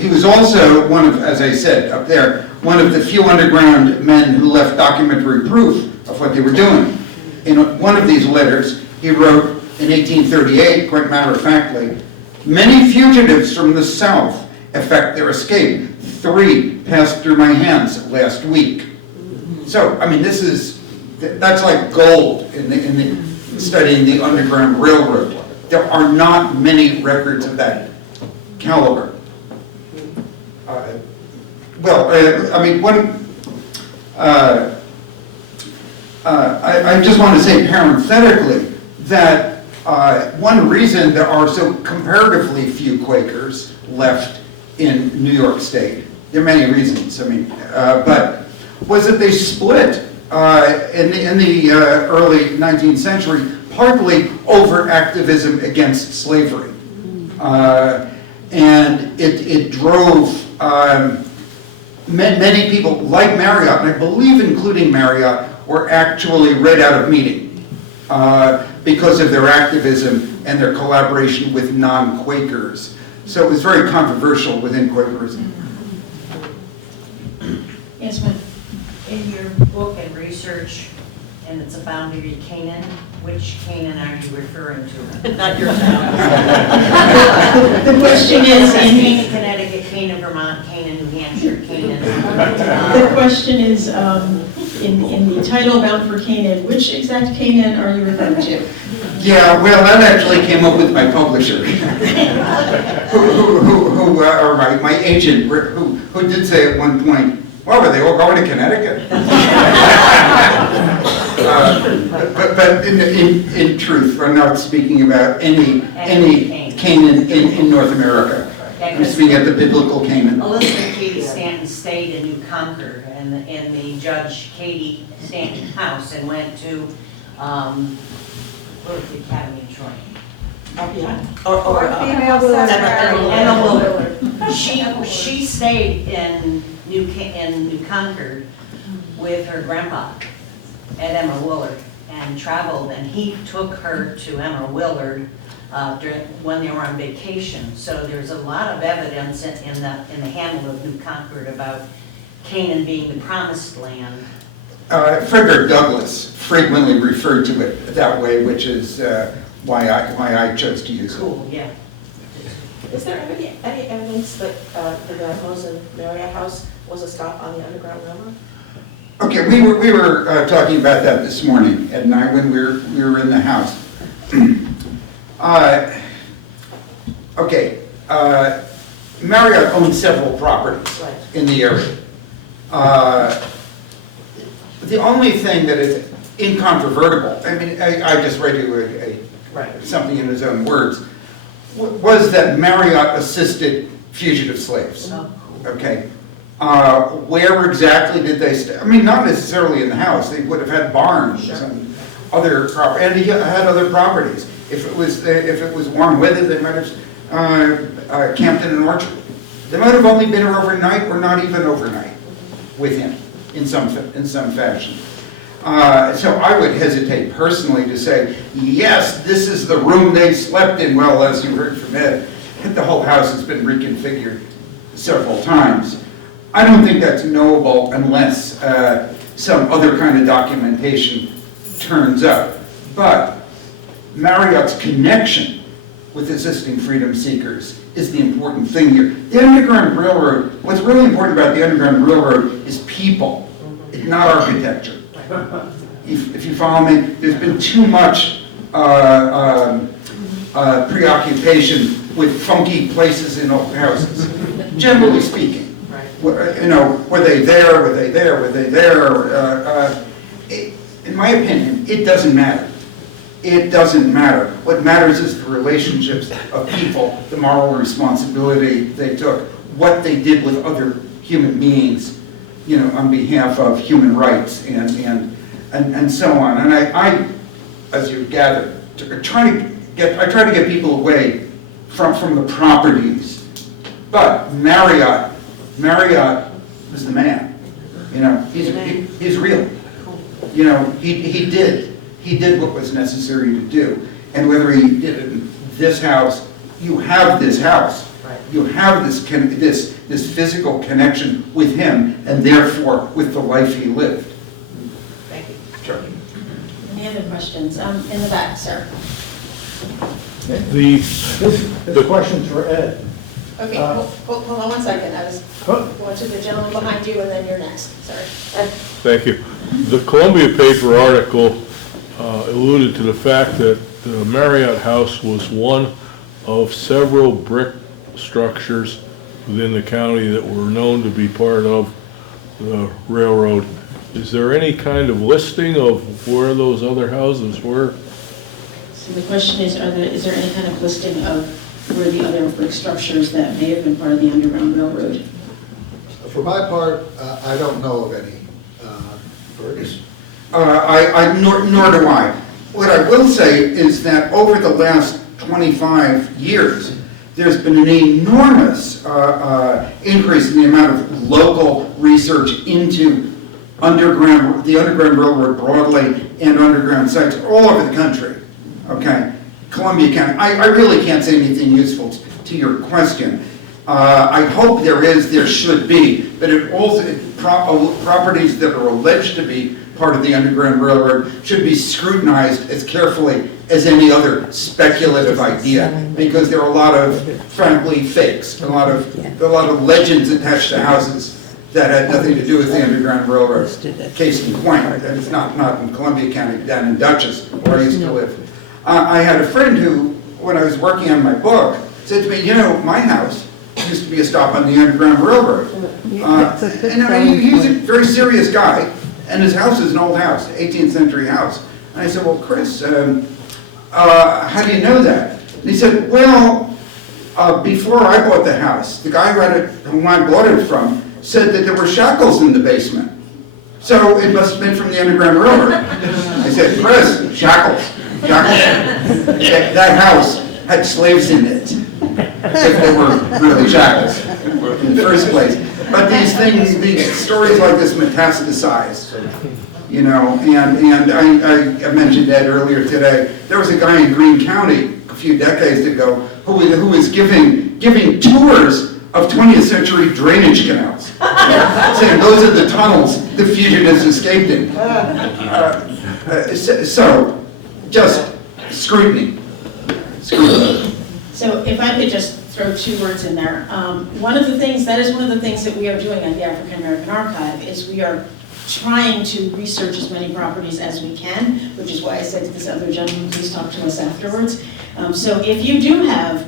He was also one of, as I said up there, one of the few underground men who left documentary proof of what they were doing. In one of these letters, he wrote in 1838, quite matter-of-factly, "Many fugitives from the South effect their escape. 3 passed through my hands last week." So, I mean, that's like gold in studying the Underground Railroad. There are not many records of that caliber. I just want to say parenthetically that one reason there are so comparatively few Quakers left in New York State, there are many reasons, but was that they split in the early 19th century, partly over activism against slavery. And it drove many people like Marriott, and I believe including Marriott, were actually read out of meeting because of their activism and their collaboration with non-Quakers. So it was very controversial within Quakerism. Yes, ma'am. In your book and research, and it's a boundary Canaan, which Canaan are you referring to? Not your town. The question is, Canaan, Connecticut, Canaan, Vermont, Canaan, New Hampshire, Canaan. the question is, in the title Bound for Canaan, which exact Canaan are you referring to? Yeah, well, that actually came up with my publisher, or my agent, who did say at one point, "Well, were they all going to Connecticut?" But in truth, we're not speaking about any Canaan in North America. I'm speaking at the biblical Canaan. Elizabeth Cady Stanton stayed in New Concord in the Judge Cady Stanton house and went to, what was the Academy in Troy? Or female seminary. Emma Willard. She stayed in New Concord with her grandpa at Emma Willard and traveled, and he took her to Emma Willard when they were on vacation. So there's a lot of evidence in the Handle of New Concord about Canaan being the promised land. Frederick Douglass frequently referred to it that way, which is why I chose to use it. Cool, yeah. Is there any evidence that the Hoesen Marriott house was a stop on the Underground Railroad? Okay, we were talking about that this morning, Ed and I, when we were in the house. Marriott owned several properties Right. in the area. The only thing that is incontrovertible, I mean, I just read you something in his own words, was that Marriott assisted fugitive slaves. Okay. Where exactly did they stay? I mean, not necessarily in the house. They would have had barns and other property, and he had other properties. If it was warm weather, they might have camped in an orchard. They might have only been here overnight, or not even overnight, with him in some fashion. So I would hesitate personally to say, yes, this is the room they slept in. Well, as you heard from Ed, the whole house has been reconfigured several times. I don't think that's knowable unless some other kind of documentation turns up. But Marriott's connection with assisting freedom seekers is the important thing here. The Underground Railroad, what's really important about the Underground Railroad is people, it's not architecture. If you follow me, there's been too much preoccupation with funky places in old houses, generally speaking. You know, were they there, were they there, were they there? In my opinion, it doesn't matter. It doesn't matter. What matters is the relationships of people, the moral responsibility they took, what they did with other human beings, you know, on behalf of human rights and so on. And I as you gather, I try to get people away from the properties. But Marriott was the man. You know, he's real. You know, he did what was necessary to do. And whether he did it in this house, you have this house. Right. You have this physical connection with him, and therefore with the life he lived. Thank you. Sure. Any other questions? In the back, sir. This question's for Ed. Okay, hold on one second. I was going to the gentleman behind you, and then you're next. Sorry. Thank you. The Columbia paper article alluded to the fact that the Marriott House was one of several brick structures within the county that were known to be part of the railroad. Is there any kind of listing of where those other houses were? So the question is, is there any kind of listing of where the other brick structures that may have been part of the Underground Railroad? For my part, I don't know of any. Burgess? Nor do I. What I will say is that over the last 25 years, there's been an enormous increase in the amount of local research into the Underground Railroad broadly and underground sites all over the country. Okay, Columbia County. I really can't say anything useful to your question. I hope there should be, but it also properties that are alleged to be part of the Underground Railroad should be scrutinized as carefully as any other speculative idea, because there are a lot of, frankly, fakes, a lot of legends attached to houses that had nothing to do with the Underground Railroad. Case in point, and it's not in Columbia County, down in Dutchess, where I used to live. I had a friend who, when I was working on my book, said to me, you know, my house used to be a stop on the Underground Railroad. And I mean, he's a very serious guy, and his house is an old house, 18th century house. And I said, well, Chris, how do you know that? And he said, well, before I bought the house, the guy whom I bought it from said that there were shackles in the basement. So it must have been from the Underground Railroad. I said, Chris, shackles. That house had slaves in it, if they were really shackles in the first place. But these things, these stories like this metastasize, you know, and I mentioned that earlier today. There was a guy in Greene County a few decades ago who was giving tours of 20th century drainage canals, saying those are the tunnels the fugitives escaped in. So, just scrutiny. So if I could just throw 2 words in there. One of the things that we are doing at the African American Archive is we are trying to research as many properties as we can, which is why I said to this other gentleman, please talk to us afterwards. So if you do have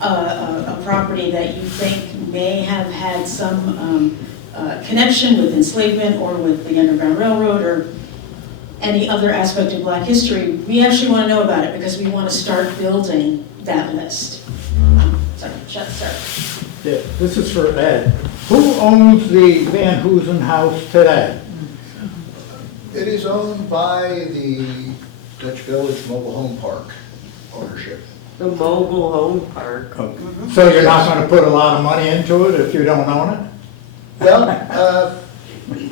a property that you think may have had some connection with enslavement or with the Underground Railroad or any other aspect of Black history, we actually want to know about it because we want to start building that list. Sorry. Yeah, this is for Ed. Who owns the Van Hoesen House today? It is owned by the Dutch Village Mobile Home Park ownership. The mobile home park. So you're not going to put a lot of money into it if you don't own it? Well,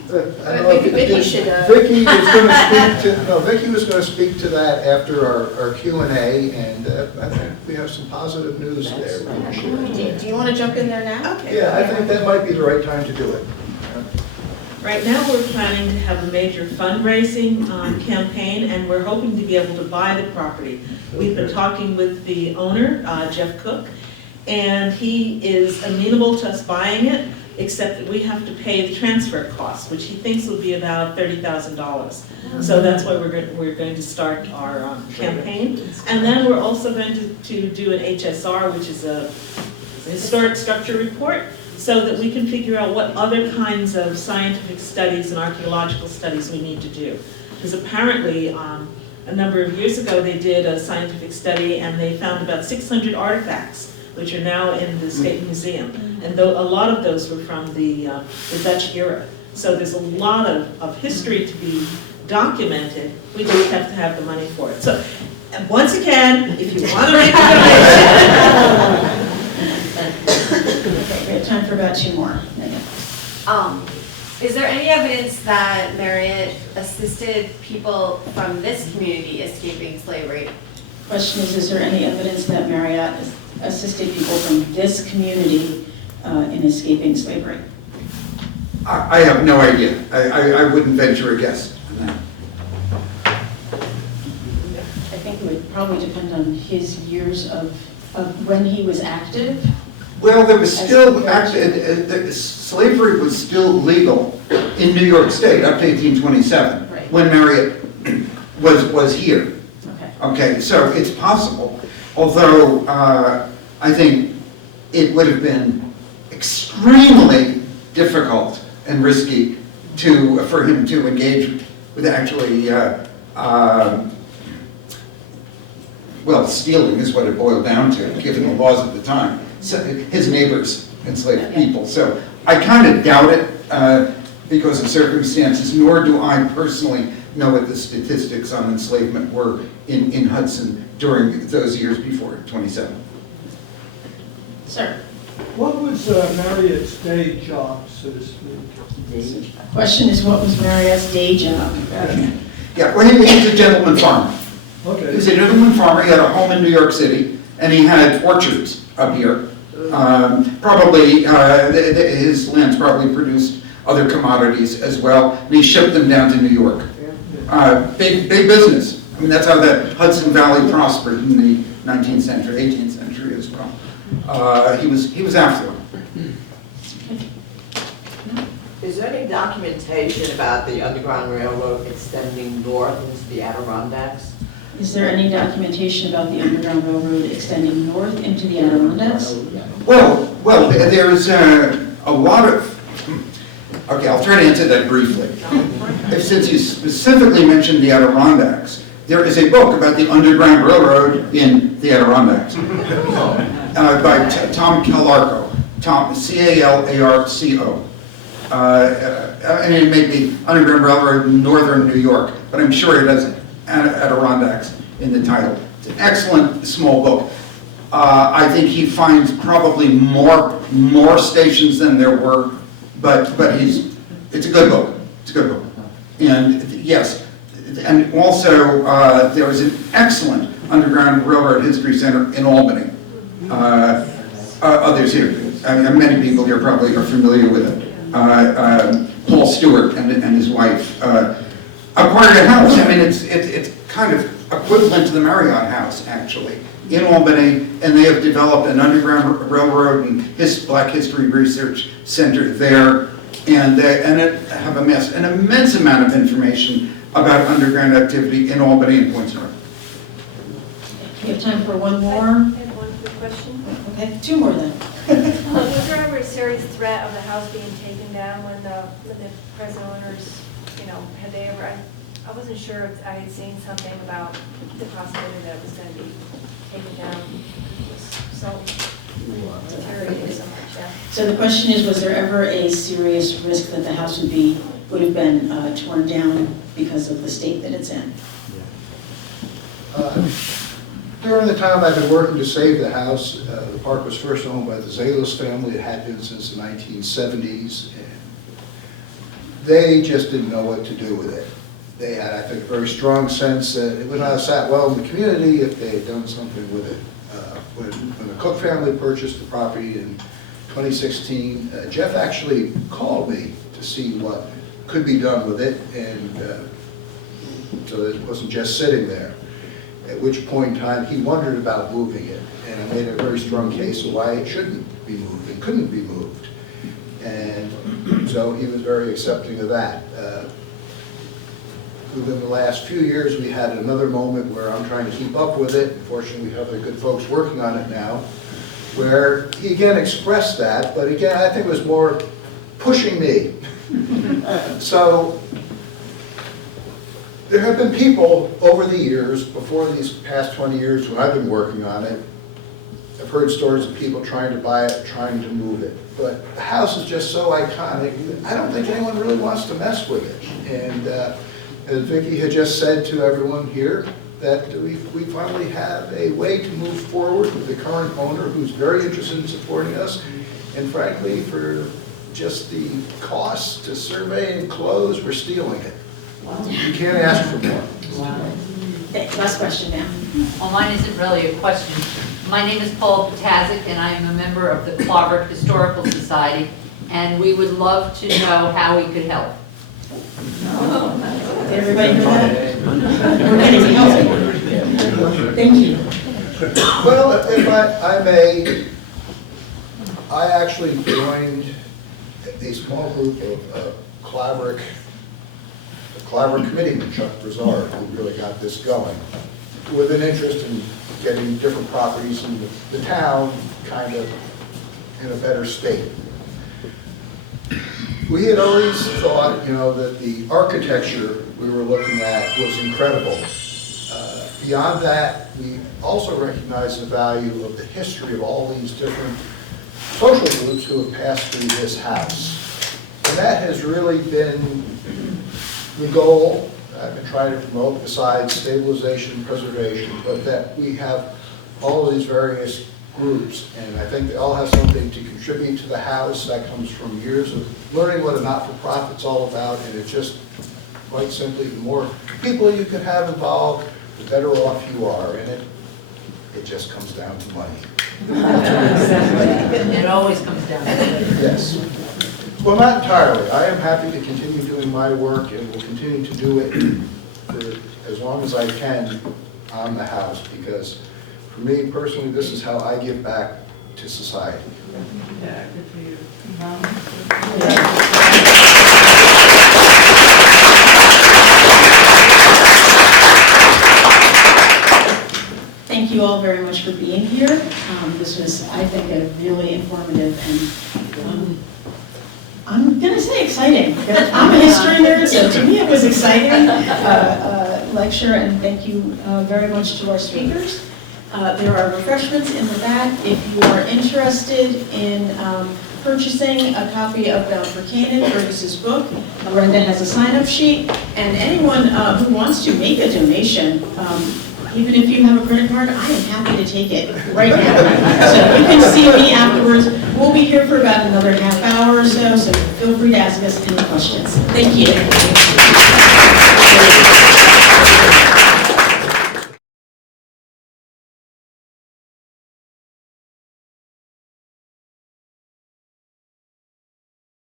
Vicky should, Vicky was going to speak to, Vicky was going to speak to that after our Q&A, and I think we have some positive news there. Do you want to jump in there now? Okay. Yeah, I think that might be the right time to do it. Right now, we're planning to have a major fundraising campaign, and we're hoping to be able to buy the property. We've been talking with the owner, Jeff Cook, and he is amenable to us buying it, except that we have to pay the transfer costs, which he thinks will be about $30,000. So that's why we're going to start our campaign. And then we're also going to do an HSR, which is a historic structure report, so that we can figure out what other kinds of scientific studies and archaeological studies we need to do. Because apparently, a number of years ago, they did a scientific study and they found about 600 artifacts, which are now in the State Museum. And a lot of those were from the Dutch era. So there's a lot of history to be documented. We just have to have the money for it. So once again, if you want to make a donation. Okay, we have time for about 2 more. is there any evidence that Marriott assisted people from this community escaping slavery? Question is there any evidence that Marriott assisted people from this community in escaping slavery? I have no idea. I wouldn't venture a guess on that. I think it would probably depend on his years of when he was active. Well, there was still, slavery was still legal in New York State up to 1827, Right. when Marriott was here. Okay. Okay, so it's possible, although I think it would have been extremely difficult and risky for him to engage with actually, well, stealing is what it boiled down to, given the laws at the time. So his neighbors enslaved people. So I kind of doubt it because of circumstances, nor do I personally know what the statistics on enslavement were in Hudson during those years before 27. Sir. What was Marriott's day job, so to speak? Question is, what was Marriott's day job? Yeah, well, he was a gentleman farmer. Okay. He was a gentleman farmer. He had a home in New York City, and he had orchards up here. Probably, his lands probably produced other commodities as well, and he shipped them down to New York. Big business. I mean, that's how the Hudson Valley prospered in the 19th century, 18th century as well. He was affluent. Is there any documentation about the Underground Railroad extending north into the Adirondacks? Is there any documentation about the Underground Railroad extending north into the Adirondacks? Well, there's a lot of, okay, I'll try to answer that briefly. Since you specifically mentioned the Adirondacks, there is a book about the Underground Railroad in the Adirondacks by Tom Calarco, C-A-L-A-R-C-O. And it may be Underground Railroad in Northern New York, but I'm sure it has Adirondacks in the title. It's an excellent small book. I think he finds probably more stations than there were, but it's a good book. It's a good book. And yes, and also there was an excellent Underground Railroad History Center in Albany. Others here, many people here probably are familiar with it. Paul Stewart and his wife acquired a house. I mean, it's kind of equivalent to the Marriott House, actually, in Albany, and they have developed an Underground Railroad and Black History Research Center there, and it have amassed an immense amount of information about underground activity in Albany and Points North. We have time for one more. I have one quick question. Okay, two more then. Was there ever a serious threat of the house being taken down when the present owners, had they ever, I wasn't sure, if I had seen something about the possibility that it was going to be taken down. It was so deteriorated so much, yeah. So the question is, was there ever a serious risk that the house would have been torn down because of the state that it's in? During the time I've been working to save the house, the park was first owned by the Zalos family. It had been since the 1970s. And they just didn't know what to do with it. They had, I think, a very strong sense that it would not have sat well in the community if they had done something with it. When the Cook family purchased the property in 2016, Jeff actually called me to see what could be done with it, and so that it wasn't just sitting there. At which point in time, he wondered about moving it, and I made a very strong case of why it shouldn't be moved and couldn't be moved. And so he was very accepting of that. Within the last few years, we had another moment where I'm trying to keep up with it. Fortunately, we have other good folks working on it now, where he again expressed that, but again, I think it was more pushing me. So there have been people over the years, before these past 20 years when I've been working on it, I've heard stories of people trying to buy it, trying to move it. But the house is just so iconic, I don't think anyone really wants to mess with it. And as Vicki had just said to everyone here, that we finally have a way to move forward with the current owner who's very interested in supporting us. And frankly, for just the cost to survey and close, we're stealing it. You can't ask for more. Okay, last question now. Well, mine isn't really a question. My name is Paul Patazik, and I am a member of the Claverack Historical Society, and we would love to know how we could help. Did everybody know that? We're getting help. Thank you. Well, if I may, I actually joined a small group of Claverack committeeman, Chuck Brizard, who really got this going, with an interest in getting different properties in the town kind of in a better state. We had always thought, that the architecture we were looking at was incredible. Beyond that, we also recognize the value of the history of all these different social groups who have passed through this house. And that has really been the goal I've been trying to promote, besides stabilization and preservation, but that we have all of these various groups, and I think they all have something to contribute to the house. That comes from years of learning what a not-for-profit's all about, and it's just quite simply, the more people you can have involved, the better off you are, and it just comes down to money. It always comes down to it. Yes. Well, not entirely. I am happy to continue doing my work and will continue to do it for as long as I can on the house, because for me personally, this is how I give back to society. Yeah, good for you. Thank you all very much for being here. This was, I think, a really informative and I'm going to say exciting. I'm a history nerd, so to me it was exciting. lecture, and thank you very much to our speakers. There are refreshments in the back. If you are interested in purchasing a copy of Bound for Canaan, Fergus's book, Brenda has a sign-up sheet, and anyone who wants to make a donation, even if you have a credit card, I am happy to take it right now. So you can see me afterwards. We'll be here for about another half hour or so feel free to ask us any questions. Thank you.